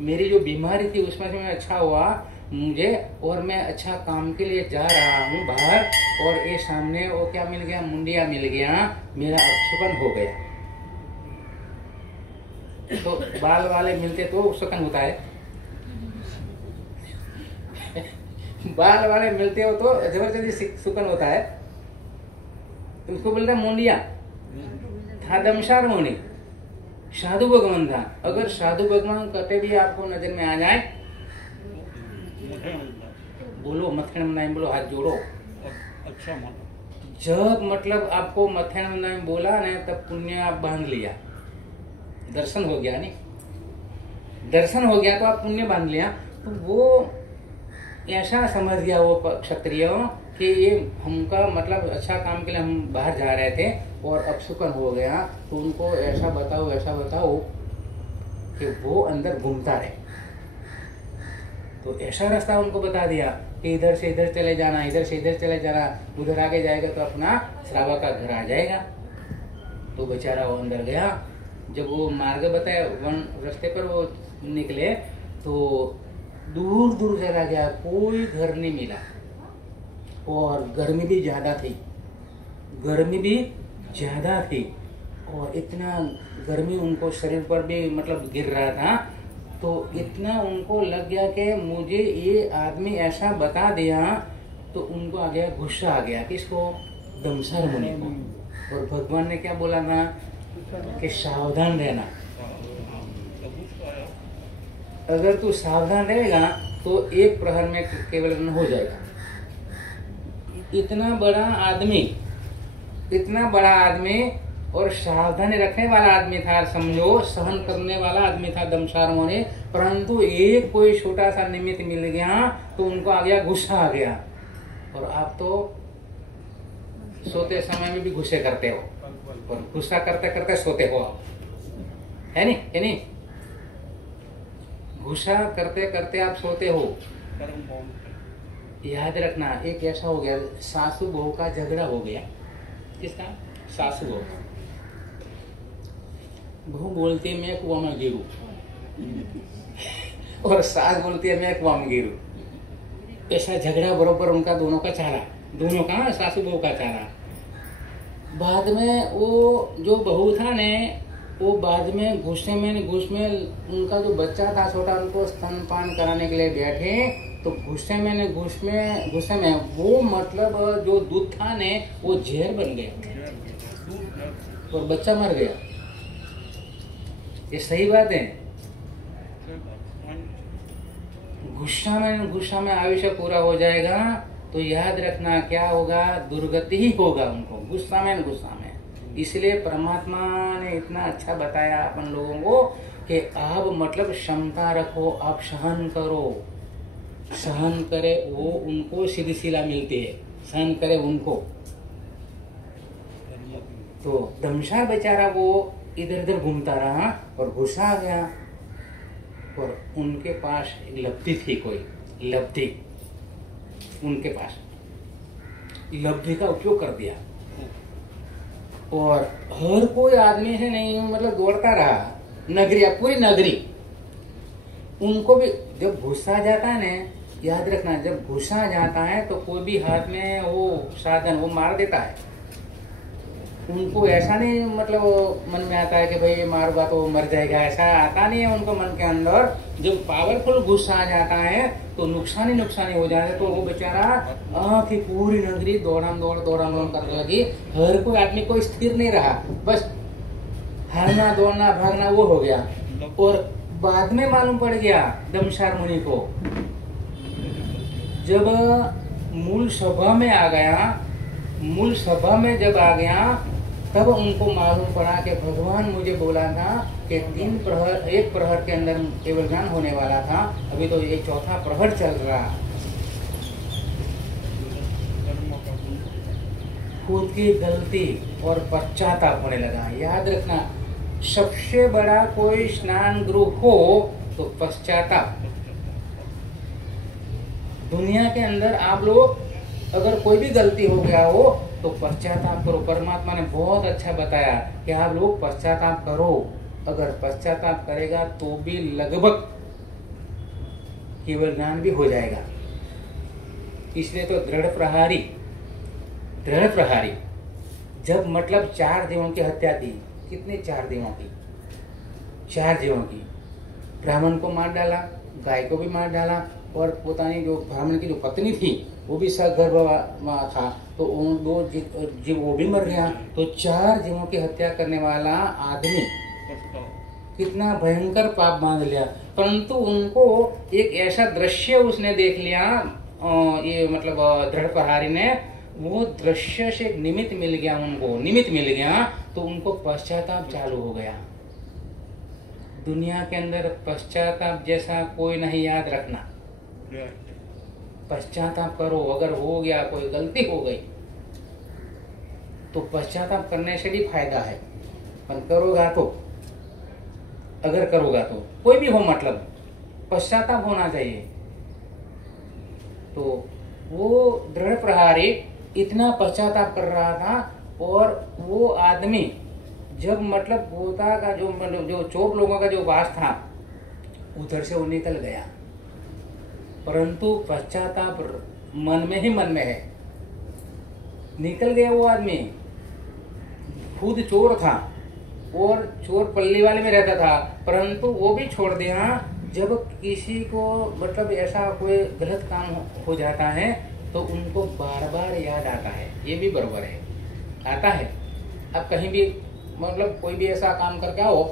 मेरी जो बीमारी थी उसमें से मैं अच्छा हुआ मुझे, और मैं अच्छा काम के लिए जा रहा हूँ बाहर, और ये सामने वो क्या मिल गया? मुंडिया मिल गया, मेरा अपशुकन हो गया। तो बाल वाले मिलते तो अपशुकन होता है, बाल वाले मिलते हो तो जबरदस्ती सुकन होता है, तो उसको बोलता मुंडिया था। दमशार मुनि साधु भगवान था। अगर साधु भगवान कटे भी आपको नजर में आ जाए, बोलो मथेण में बोलो, हाथ जोड़ो, अच्छा जब मतलब आपको मथेण में बोला ना, तब पुण्य आप बांध लिया, दर्शन हो गया, नहीं दर्शन हो गया तो आप पुण्य बांध लिया। तो वो ऐसा समझ गया वो क्षत्रिय कि ये हमका मतलब अच्छा काम के लिए हम बाहर जा रहे थे और अपशुकन हो गया, तो उनको ऐसा बताओ कि वो अंदर घूमता रहे। तो ऐसा रास्ता उनको बता दिया कि इधर से इधर चले जाना, इधर से इधर चले जाना, उधर आगे जाएगा तो अपना श्रावक का घर आ जाएगा। तो बेचारा वो अंदर गया। जब वो मार्ग बताया, वन रास्ते पर वो निकले तो दूर दूर चला गया, कोई घर नहीं मिला और गर्मी भी ज्यादा थी और इतना गर्मी उनको शरीर पर भी मतलब गिर रहा था। तो इतना उनको लग गया कि मुझे ये आदमी ऐसा बता दिया, तो उनको आ गया गुस्सा आ गया किसको, दमसार मुनि को। और भगवान ने क्या बोला था कि सावधान रहना, अगर तू सावधान रहेगा तो एक प्रहर में केवल हो जाएगा। इतना बड़ा आदमी और सावधानी रखने वाला आदमी था, समझो सहन करने वाला आदमी था दमसार मुनि, परंतु एक कोई छोटा सा निमित्त मिल गया तो उनको आ गया गुस्सा आ गया। और आप तो सोते समय में भी गुस्से करते हो और गुस्सा करते करते सोते हो आप, है नहीं? गुस्सा करते करते आप सोते हो। याद रखना, एक ऐसा हो गया सासू बहू का झगड़ा हो गया। किसका? सासू बहू। बहू बोलती है मैं कुआं में गिरू और सास बोलती है मैं कुआं में गिरू। ऐसा झगड़ा बरोबर उनका दोनों का चला, सासू बहू का चला। बाद में वो जो बहू था ने, वो बाद में गुस्से में उनका जो बच्चा था छोटा, उनको स्तनपान कराने के लिए बैठे, तो गुस्से में वो मतलब जो दूध था ने वो जहर बन गया और बच्चा मर गया। ये सही बात है। गुस्सा में आयुष्य पूरा हो जाएगा तो याद रखना क्या होगा, दुर्गति ही होगा उनको, गुस्सा में। इसलिए परमात्मा ने इतना अच्छा बताया अपन लोगों को कि आप मतलब क्षमता रखो, आप सहन करो। सहन करे वो उनको सीधी शिला मिलती है, सहन करे उनको। तो दमसार बेचारा वो इधर उधर घूमता रहा और गुस्सा आ गया और उनके पास एक लब्धि थी, कोई लब्धि उनके पास, लब्धि का उपयोग कर दिया और हर कोई आदमी से नहीं मतलब दौड़ता रहा, पूरी नगरी। उनको भी जब गुस्सा आ जाता है ना, याद रखना, जब गुस्सा आ जाता है तो कोई भी हाथ में वो साधन वो मार देता है। उनको ऐसा नहीं मतलब मन में आता है कि भाई ये मारूंगा तो मर जाएगा, ऐसा आता नहीं है उनको मन के अंदर। जब पावरफुल गुस्सा आ जाता है तो नुकसानी हो जाता है। तो वो बेचारा की पूरी नगरी दौड़ाम दौड़ करने लगी। हर कोई आदमी कोई स्थिर नहीं रहा, बस हारना दौड़ना भागना वो हो गया। और बाद में मालूम पड़ गया दमसार मुनि को, जब मूल सभा में जब आ गया तब उनको मालूम पड़ा कि भगवान मुझे बोला था कि 3 प्रहर, 1 प्रहर के अंदर केवल ज्ञान होने वाला था, अभी तो ये 4था प्रहर चल रहा। खुद की गलती और पश्चाताप होने लगा। याद रखना, सबसे बड़ा कोई स्नान गृह हो तो पश्चाताप। दुनिया के अंदर आप लोग अगर कोई भी गलती हो गया हो तो पश्चाताप करो। परमात्मा ने बहुत अच्छा बताया कि आप लोग पश्चाताप करो। अगर पश्चाताप करेगा तो भी लगभग केवल ज्ञान भी हो जाएगा। इसलिए तो दृढ़ प्रहारी जब मतलब 4 जीवों की हत्या की, कितने 4 जीवों की, 4 जीवों की, ब्राह्मण को मार डाला, गाय को भी मार डाला और पोतानी जो ब्राह्मण की जो पत्नी थी वो भी सगर्भ था, तो उन 2 जीव वो भी मर गया। तो 4 जीवों की हत्या करने वाला आदमी कितना भयंकर पाप बांध लिया। परंतु उनको एक ऐसा दृश्य उसने देख लिया, ये मतलब दृढ़ प्रहारी ने, वो दृश्य से एक निमित्त मिल गया तो उनको पश्चाताप चालू हो गया। दुनिया के अंदर पश्चाताप जैसा कोई नहीं, याद रखना। पश्चाताप करो। अगर हो गया, कोई गलती हो गई, तो पश्चाताप करने से भी फायदा है। पर करोगा तो, अगर करोगा तो, कोई भी हो, मतलब पश्चाताप होना चाहिए। तो वो दृढ़ प्रहारी इतना पश्चाताप कर रहा था, और वो आदमी जब मतलब पोता का जो मतलब जो चोर लोगों का जो वास था, उधर से वो निकल गया, परंतु पश्चाताप मन में ही मन में है। निकल गया वो आदमी, खुद चोर था और चोर पल्ली वाले में रहता था, परंतु वो भी छोड़ दिया। जब किसी को मतलब ऐसा कोई गलत काम हो जाता है तो उनको बार बार याद आता है, ये भी बराबर है, आता है। अब कहीं भी मतलब कोई भी ऐसा काम करके आओ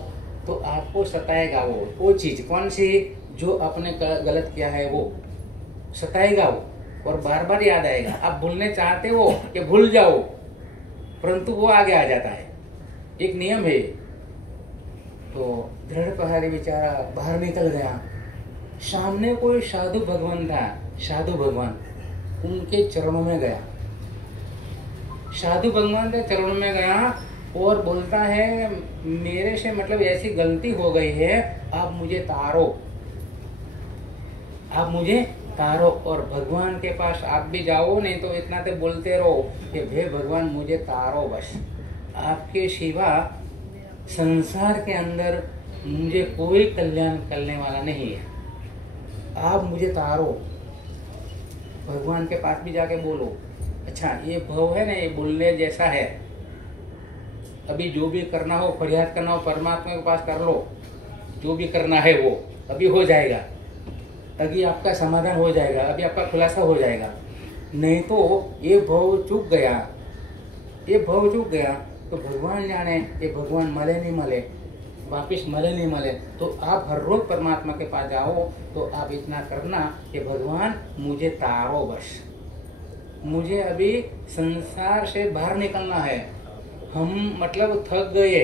तो आपको सताएगा वो चीज, कौन सी, जो आपने गलत किया है वो सताएगा वो, और बार बार याद आएगा। आप भूलने चाहते हो कि भूल जाओ, परंतु वो आगे आ जाता है, एक नियम है। तो दृढ़ प्रहारी बेचारा बाहर निकल गया। सामने कोई साधु भगवान था, साधु भगवान, उनके चरणों में गया। साधु भगवान के चरणों में गया और बोलता है, मेरे से मतलब ऐसी गलती हो गई है, आप मुझे तारो, आप मुझे तारो। और भगवान के पास आप भी जाओ, नहीं तो इतना तो बोलते रहो कि भे भगवान मुझे तारो, बस आपके सिवा संसार के अंदर मुझे कोई कल्याण करने वाला नहीं है, आप मुझे तारो। भगवान के पास भी जाके बोलो। अच्छा, ये भव है ना, ये बोलने जैसा है। अभी जो भी करना हो, फरियाद करना हो, परमात्मा के पास कर लो, जो भी करना है वो अभी हो जाएगा, अभी आपका समाधान हो जाएगा, अभी आपका खुलासा हो जाएगा। नहीं तो ये भव चूक गया, ये भव चूक गया तो भगवान जाने, ये भगवान मले नहीं मले, वापिस मले नहीं मले। तो आप हर रोज परमात्मा के पास जाओ तो आप इतना करना कि भगवान मुझे तारो, बस मुझे अभी संसार से बाहर निकलना है। हम मतलब थक गए,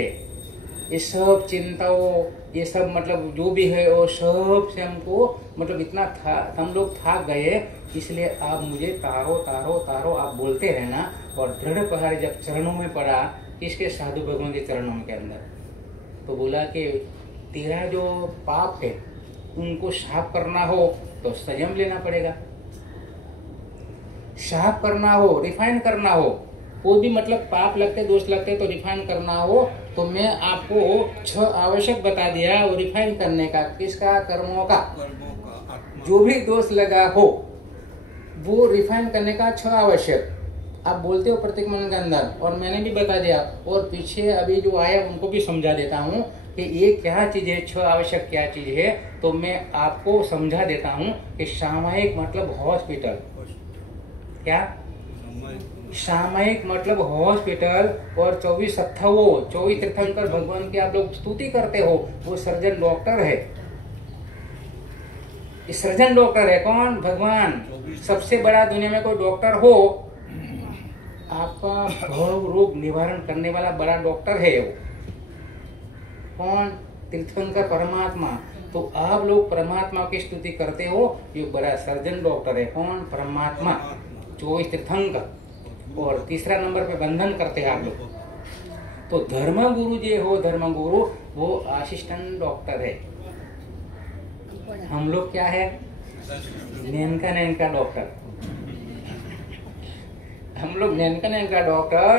ये सब चिंताओं, ये सब मतलब जो भी है वो सब से हमको मतलब इतना हम लोग थक गए, इसलिए आप मुझे तारो तारो तारो आप बोलते रहना। और दृढ़ प्रहारी जब चरणों में पड़ा, किसके, साधु भगवान के चरणों के अंदर, तो बोला कि तेरा जो पाप है उनको साफ करना हो तो संयम लेना पड़ेगा, साफ करना हो, रिफाइन करना हो, कोई भी मतलब पाप लगते, दोष लगते तो रिफाइन करना हो, तो मैं आपको 6 आवश्यक बता दिया वो रिफाइन करने का। किसका, कर्मों का, जो भी दोष लगा हो वो रिफाइन करने का 6 आवश्यक आप बोलते हो प्रत्येक मन के अंदर, और मैंने भी बता दिया। और पीछे अभी जो आया उनको भी समझा देता हूँ कि ये क्या चीज है, 6 आवश्यक क्या चीज है, तो मैं आपको समझा देता हूँ कि सामायिक मतलब हॉस्पिटल, क्या सामायिक मतलब हॉस्पिटल, और 24 तीर्थंकर भगवान की आप लोग स्तुति करते हो, वो सर्जन डॉक्टर है। सर्जन डॉक्टर है कौन, भगवान। सबसे बड़ा दुनिया में कोई डॉक्टर हो, आपका भव रोग निवारण करने वाला बड़ा डॉक्टर है वो कौन, तीर्थंकर परमात्मा। तो आप लोग परमात्मा की स्तुति करते हो, ये बड़ा सर्जन डॉक्टर है कौन, परमात्मा, 24 तीर्थंकर। और तीसरा नंबर पे बंधन करते हैं आप लोग। तो धर्म गुरु जी हो, धर्म गुरु वो असिस्टेंट डॉक्टर है। हम लोग क्या है, नैनका डॉक्टर। हम लोग नैनका डॉक्टर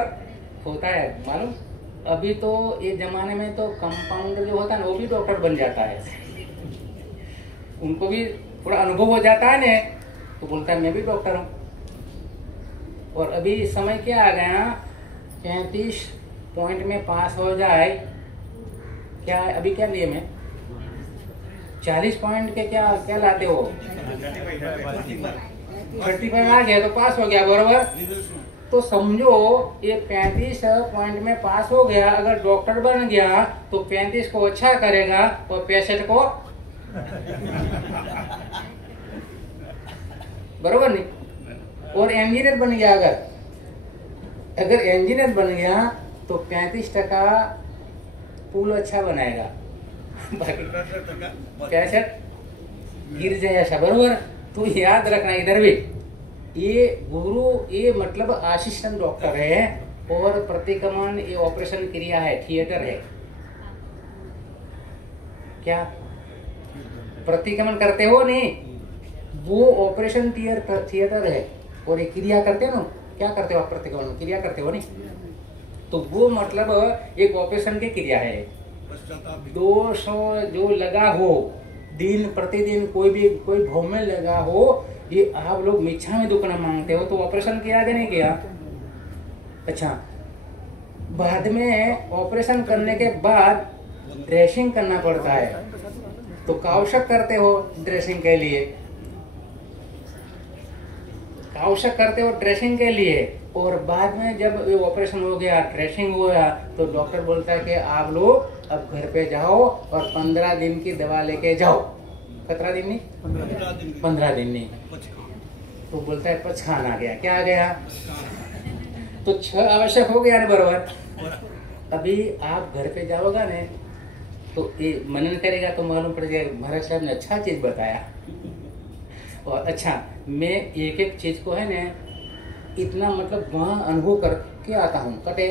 होता है मालूम। अभी तो ये जमाने में तो कंपाउंडर जो होता है ना, वो भी डॉक्टर बन जाता है। उनको भी थोड़ा अनुभव हो जाता है ना, तो बोलता है मैं भी डॉक्टर हूँ। और अभी समय क्या आ गया, 35 पॉइंट में पास हो जाए, क्या अभी क्या नियम है, 40 पॉइंट के क्या क्या लाते हो, 35 आ गया तो पास हो गया, बरोबर। तो समझो ये 35 पॉइंट में पास हो गया, अगर डॉक्टर बन गया तो 35 को अच्छा करेगा और 65 को बरोबर नहीं। और इंजीनियर बन गया, अगर इंजीनियर बन गया तो 35% पुल अच्छा बनाएगा, बाकी 65 गिर जाए ऐसा, बरोबर। तो याद रखना इधर भी, ये गुरु ये मतलब असिस्टेंट डॉक्टर है और प्रतिक्रमण ये ऑपरेशन क्रिया है, थिएटर है। क्या प्रतिक्रमण करते हो? नहीं, वो ऑपरेशन थिएटर है और ये क्रिया करते हो ना। क्या करते हो आप? प्रतिक्रमण क्रिया करते हो नहीं, तो वो मतलब एक ऑपरेशन की क्रिया है। दोष जो लगा हो दिन प्रतिदिन, कोई भाव में लगा हो, ये आप लोग मिच्छा में दुखना मांगते हो, तो ऑपरेशन किया कि नहीं किया? अच्छा, बाद में ऑपरेशन करने के बाद ड्रेसिंग करना पड़ता है, तो कावशक करते हो ड्रेसिंग के लिए, कावशक करते हो ड्रेसिंग के लिए। और बाद में जब ये ऑपरेशन हो गया, ड्रेसिंग हो गया, तो डॉक्टर बोलता है कि आप लोग अब घर पे जाओ और 15 दिन की दवा लेके जाओ। 15 दिन नहीं, 15 दिन नहीं, तो बोलता है पछान आ गया। क्या आ गया? तो 6 आवश्यक हो गया ना बराबर। अभी आप घर पे जाओगा ने तो ये मनन करेगा तो मालूम पड़ जाएगा महाराज साहब ने अच्छा चीज बताया। और अच्छा, मैं एक एक चीज को है ना इतना मतलब वहाँ अनुभव करके आता हूँ। कटे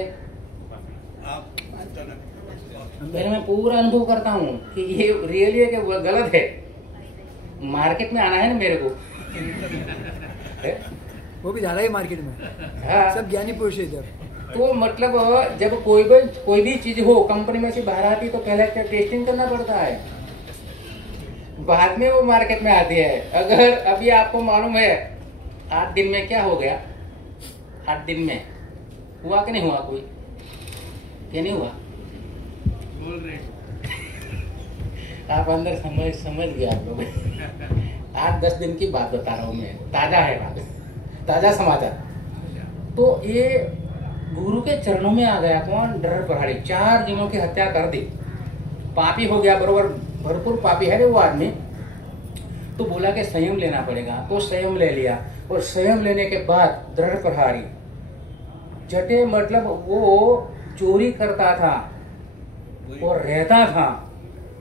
पहले मैं पूरा अनुभव करता हूँ कि ये रियली है कि वो गलत है। मार्केट में आना है ना मेरे को। वो भी ज्यादा ही मार्केट में। हाँ, सब ज्ञानी पुरुष है इधर। तो मतलब जब कोई भी चीज हो कंपनी में से बाहर आती तो पहले टेस्टिंग करना पड़ता है, बाद में वो मार्केट में आती है। अगर अभी आपको मालूम है 8 दिन में क्या हो गया, 8 दिन में हुआ कि नहीं हुआ? कोई क्या नहीं हुआ? बोल रहे आप अंदर समझ गया आप लोग। 8-10 दिन की बात बता रहा हूँ मैं, ताजा है बात, ताजा समाचार। तो ये गुरु के चरणों में आ गया। कौन? डर प्रहारी। 4 जीवों की हत्या कर दी, पापी हो गया, बरोबर भरपूर पापी है वो आदमी। तो बोला कि संयम लेना पड़ेगा, तो संयम ले लिया। और संयम लेने के बाद दृढ़ प्रहारी जटे मतलब वो चोरी करता था और रहता था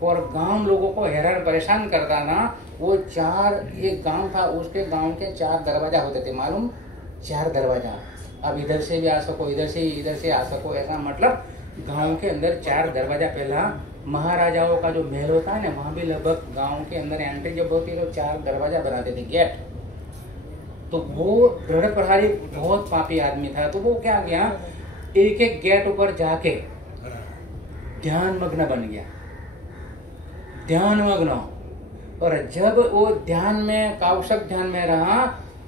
और गांव लोगों को हैरान परेशान करता था। वो एक गांव था, उसके गांव के 4 दरवाजा होते थे, मालूम? 4 दरवाजा। अब इधर से भी आ सको, इधर से आ सको, ऐसा मतलब गांव के अंदर 4 दरवाजा। पहला महाराजाओं का जो महल होता है ना, वहां भी लगभग गांव के अंदर एंट्री जब होती है तो 4 दरवाजा बनाते थे, गेट। तो वो दृढ़ प्रहारी बहुत पापी आदमी था। तो वो क्या किया, एक एक गेट ऊपर जाके ध्यान मग्न बन गया, ध्यान मग्न। और जब वो ध्यान में, काउशक ध्यान में रहा,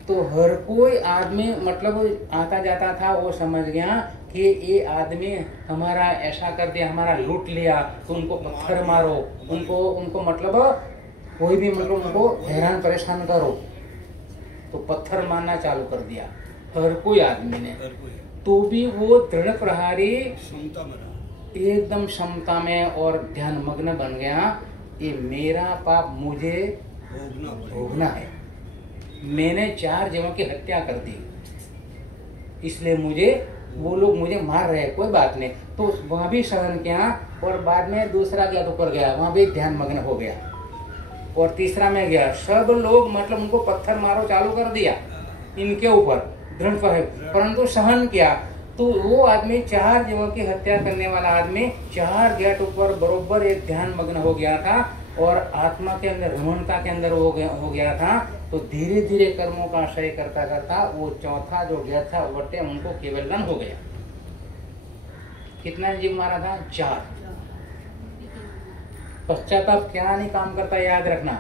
तो हर कोई आदमी मतलब आता जाता था, वो समझ गया कि ये आदमी हमारा ऐसा कर दिया, हमारा लूट लिया, तो उनको पत्थर मारो, उनको मतलब कोई भी मतलब उनको हैरान परेशान करो। तो पत्थर मारना चालू कर दिया हर कोई आदमी ने। तो भी वो दृढ़ प्रहारी एकदम क्षमता में और ध्यान मग्न बन गया। ये मेरा पाप मुझे भोगना है, मैंने 4 जीवों की हत्या कर दी, इसलिए वो लोग मुझे मार रहे हैं, कोई बात नहीं। तो वहां भी सहन किया। और बाद में दूसरा गेट ऊपर गया, वहां भी ध्यान मग्न हो गया। और तीसरा में गया, सब लोग मतलब उनको पत्थर मारो चालू कर दिया इनके ऊपर, दृढ़ परंतु सहन किया। तो वो आदमी 4 जीवों की हत्या करने वाला आदमी 4 गेट ऊपर बरोबर एक ध्यान मग्न हो गया था और आत्मा के अंदर, रमणता के अंदर हो गया था। तो धीरे धीरे कर्मों का आश्रय करता करता वो चौथा जो गेट था वटे उनको केवल हो गया। कितना जीव मारा था? 4। पश्चाताप क्या नहीं काम करता, याद रखना।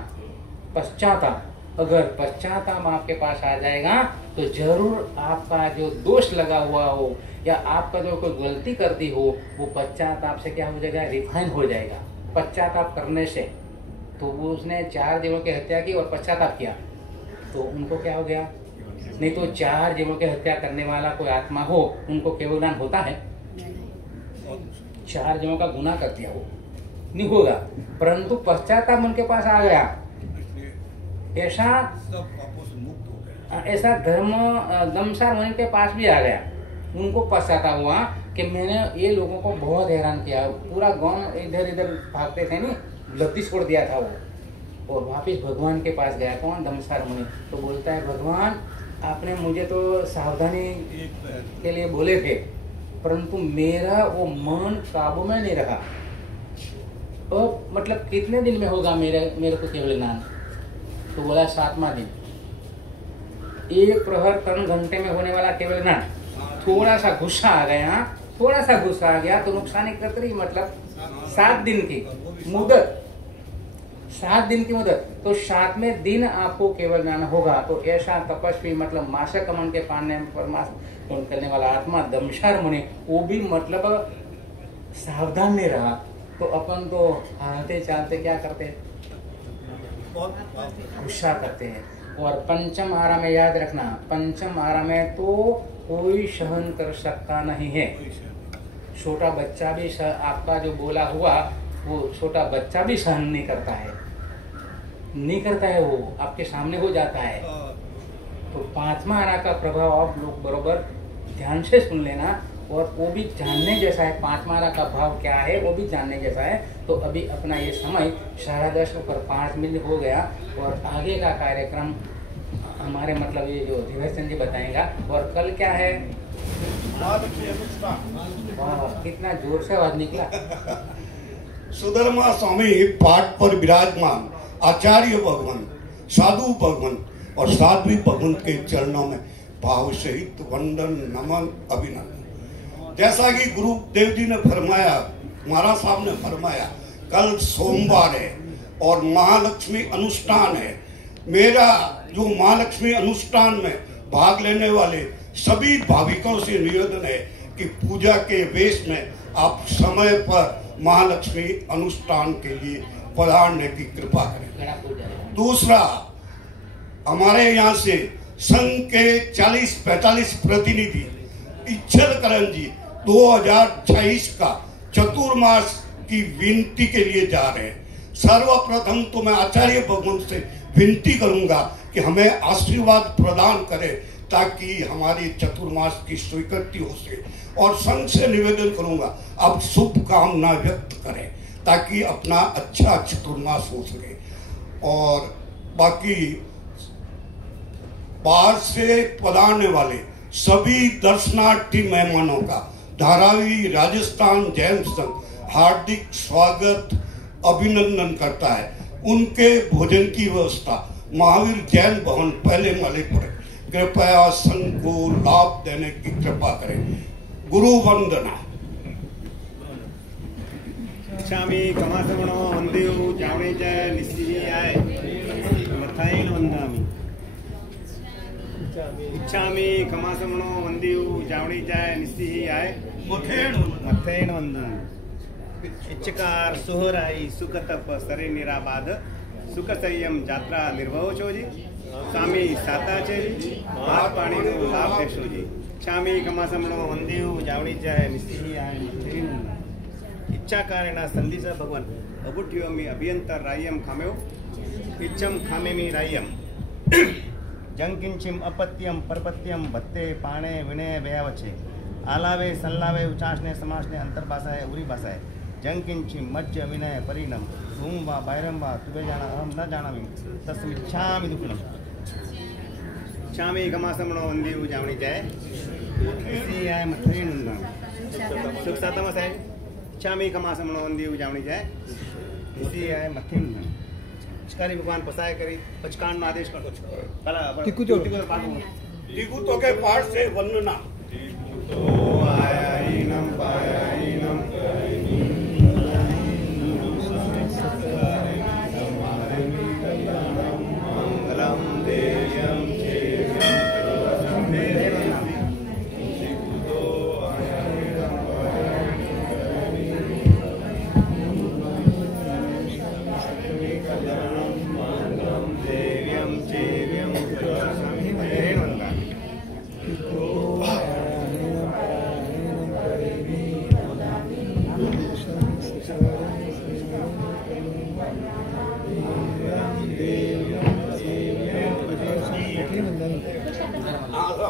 पश्चाताप, अगर पश्चाताप आपके पास आ जाएगा तो जरूर आपका जो दोष लगा हुआ हो या आपका जो कोई गलती करती हो, वो पश्चाताप से क्या हो जाएगा, रिफाइन हो जाएगा। पश्चाताप करने से तो वो उसने 4 जीवों की हत्या की और पश्चाताप किया तो उनको क्या हो गया? नहीं तो 4 जीवों की हत्या करने वाला कोई आत्मा हो, उनको केवल दान होता है? 4 जीवों का गुनाह कर दिया, वो नहीं होगा। परंतु पश्चाताप उनके पास आ गया, ऐसा धर्म दमसार उनके पास भी आ गया। उनको पश्चाताप हुआ कि मैंने ये लोगों को बहुत हैरान किया, पूरा गांव इधर इधर भागते थे, नहीं लत्ती छोड़ दिया था वो। और वापिस भगवान के पास गया। कौन? दमसार मुनि। तो बोलता है, भगवान आपने मुझे तो सावधानी के लिए बोले थे, परंतु मेरा वो मन काबू में नहीं रहा। तो मतलब कितने दिन में होगा मेरे को केवल ज्ञान? तो बोला 7वां दिन। 1 प्रहर 3 घंटे में होने वाला केवल ज्ञान। थोड़ा सा गुस्सा आ गया तो नुकसान एक तरी, मतलब 7 दिन की मुदत, 7 दिन की मुदत। तो 7वें दिन आपको केवल ज्ञान होगा। तो ऐसा तपस्वी, मतलब माशा कमन के पाने परमात्मा करने वाला आत्मा दमसार मुनि, वो भी मतलब सावधान नहीं रहा। तो अपन तो हालते चालते क्या करते हैं? गुस्सा करते हैं। और पंचम आरा में याद रखना, पंचम आरा में तो कोई सहन कर सकता नहीं है। छोटा बच्चा भी आपका जो बोला हुआ, वो छोटा बच्चा भी सहन नहीं करता है, वो आपके सामने हो जाता है। तो 5वां आरा का प्रभाव आप लोग बरोबर ध्यान से सुन लेना, और वो भी जानने जैसा है। 5वां आरा का भाव क्या है वो भी जानने जैसा है। तो अभी अपना ये समय 10:30 हो गया, और आगे का कार्यक्रम हमारे मतलब ये जो रिवर्सन जी बताएगा। और कल क्या है? कितना जोर से आवाज निकला। सुधर्मा स्वामी पाठ पर विराजमान आचार्य भगवान, साधु भगवान और साध्वी भगवान के चरणों में भाव सहित वंदन, नमन, अभिनंदन। जैसा कि गुरुदेव जी ने फरमाया, महाराज साहब ने फरमाया, कल सोमवार है और महालक्ष्मी अनुष्ठान है। मेरा जो महालक्ष्मी अनुष्ठान में भाग लेने वाले सभी भाविकों से निवेदन है कि पूजा के वेश में आप समय पर महालक्ष्मी अनुष्ठान के लिए पधारने की कृपा करें। दूसरा, हमारे यहाँ से संघ के 40-45 प्रतिनिधि इच्छलकरण जी 2026 का चतुर्मास की विनती के लिए जा रहे हैं। सर्वप्रथम तो मैं आचार्य भगवान से विनती करूंगा कि हमें आशीर्वाद प्रदान करें ताकि हमारी चतुर्मास की स्वीकृति हो सके, और संघ से निवेदन करूंगा अब शुभकामना व्यक्त करें ताकि अपना अच्छा चतुर्मास हो सके। और बाकी बाहर से पधारने वाले सभी दर्शनार्थी मेहमानों का धारावी राजस्थान जैन संघ हार्दिक स्वागत, अभिनंदन करता है। उनके भोजन की व्यवस्था महावीर जैन भवन पहले माले पर कृपया संघ को लाभ देने की कृपा करें। गुरु वंदना। इच्छामि कमासमणो वंदेयु जावणे जय निश्चियाय मथायन वंदामि। इच्छामि कमासमणो वंदेयु जावणे जय निश्चियाय मथेन वंदामि। इच्छकार सुहराई सुखतप सरे निराबाद सुख संयम यात्रा निर्भव छोजी स्वामी साता चेरी बाप पाणी को लाभ देशो जी। इच्छामि कमासमणो वंदेयु जावणी जय निश्चियाय इच्छा कारेण संदिस भगवान अबुठ्योमि अभियंतर रायम खामेव इच्छम खामेमि रायम जंकिंचिम अपत्यम परपत्यम भत्ते पाणे विनय व्यावचे आलावे संलावे उचासने समासने अंतर्भाषाए उरी भाषाए जंकिंचिम मज्ज विनय परिणम धूम वा बैरम वा तुबे जाना अहम न जानामि तस्मिच्छामि दुःखनम। इच्छामि कमासमणो वंदेयु जावणी जय निश्चियाय मथेन वंदामि। सुख सातमस है। इच्छामि कमासमणो वंदेयु जावणी जय निश्चियाय मथेन वंदामि। शिकारी भगवान पसाय करी पचकान आदेश कर दो। टिकू तो के पाठ से वंदना। तो आयायिनम पायायिनम मंगलम देयम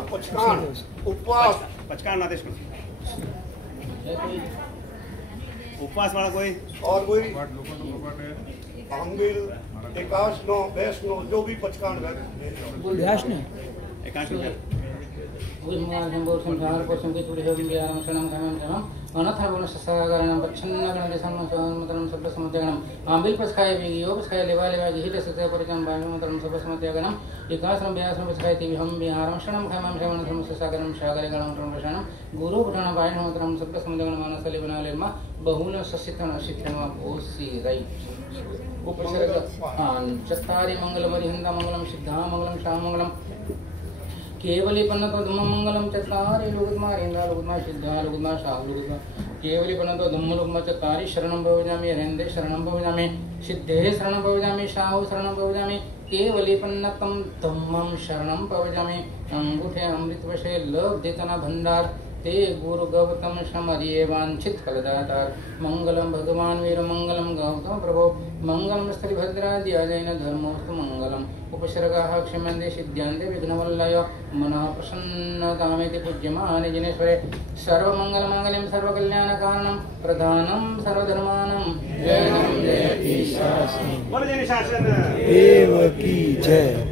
पचकान उपवास पचकान आदेश करो। उपवास वाला कोई और कोई आमिल एकाश नो बैस नो जो भी पचकान व्यास ने एकांश में विमान बोल संसार को संगीत पुरी हम ज्ञानम शरणम धर्मम धर्मम अनथा गुण ससागरणम पच्छन्न गण समतरम सब समत्यगणम आंबिल पसखाय वियो पसखाय लेवा लेवा जिहित सत्य परिचम बाणमतरम सब समत्यगणम एकाश्रम व्यासम पसखाय ति हम विहारम शरणम खमम शरणम धर्म ससागरम सागर गणम धर्मशरणम गुरु पुराण बाणमतरम सब समत्यगणम मानस लेवना लेमा बहुल ससितन सिद्धम ओसी राइट उपसर्ग चत्तारि मंगलमरि हिंदा मंगलम सिद्धा मंगलम शाम मंगलम केवली पन्नतो धम्म मंगलम चत्तारि लोकमा रेंदा लोकमा सिद्धा लोकमा शाह लोकमा केवली पन्नतो धम्म लोकमा चत्तारि शरणं भवजामि रेंदे शरणं भवजामि सिद्धे शरणं भवजामि शाह शरणं भवजामि केवली पन्नतम धम्मं शरणं भवजामि अंगूठे अमृतवशे लव देतना भंडार ते गुरु गौतम समरिये वांछित फलदातार मंगलम भगवान वीर मंगलम गौतम प्रभो मंगलम स्त्रीभद्रादि अजैन धर्मोस्तु मंगलम उपसर्गाः क्षम्यन्ते सिद्ध्यन्ते विघ्नवल्लय मनः प्रसन्नतामेति पूज्यमाने जिनेश्वरे सर्वमंगलमांगल्यं सर्वकल्याणकारणं प्रधानं सर्वधर्माणां जय जयति शास्त्रं बोल जय शासन देव की जय।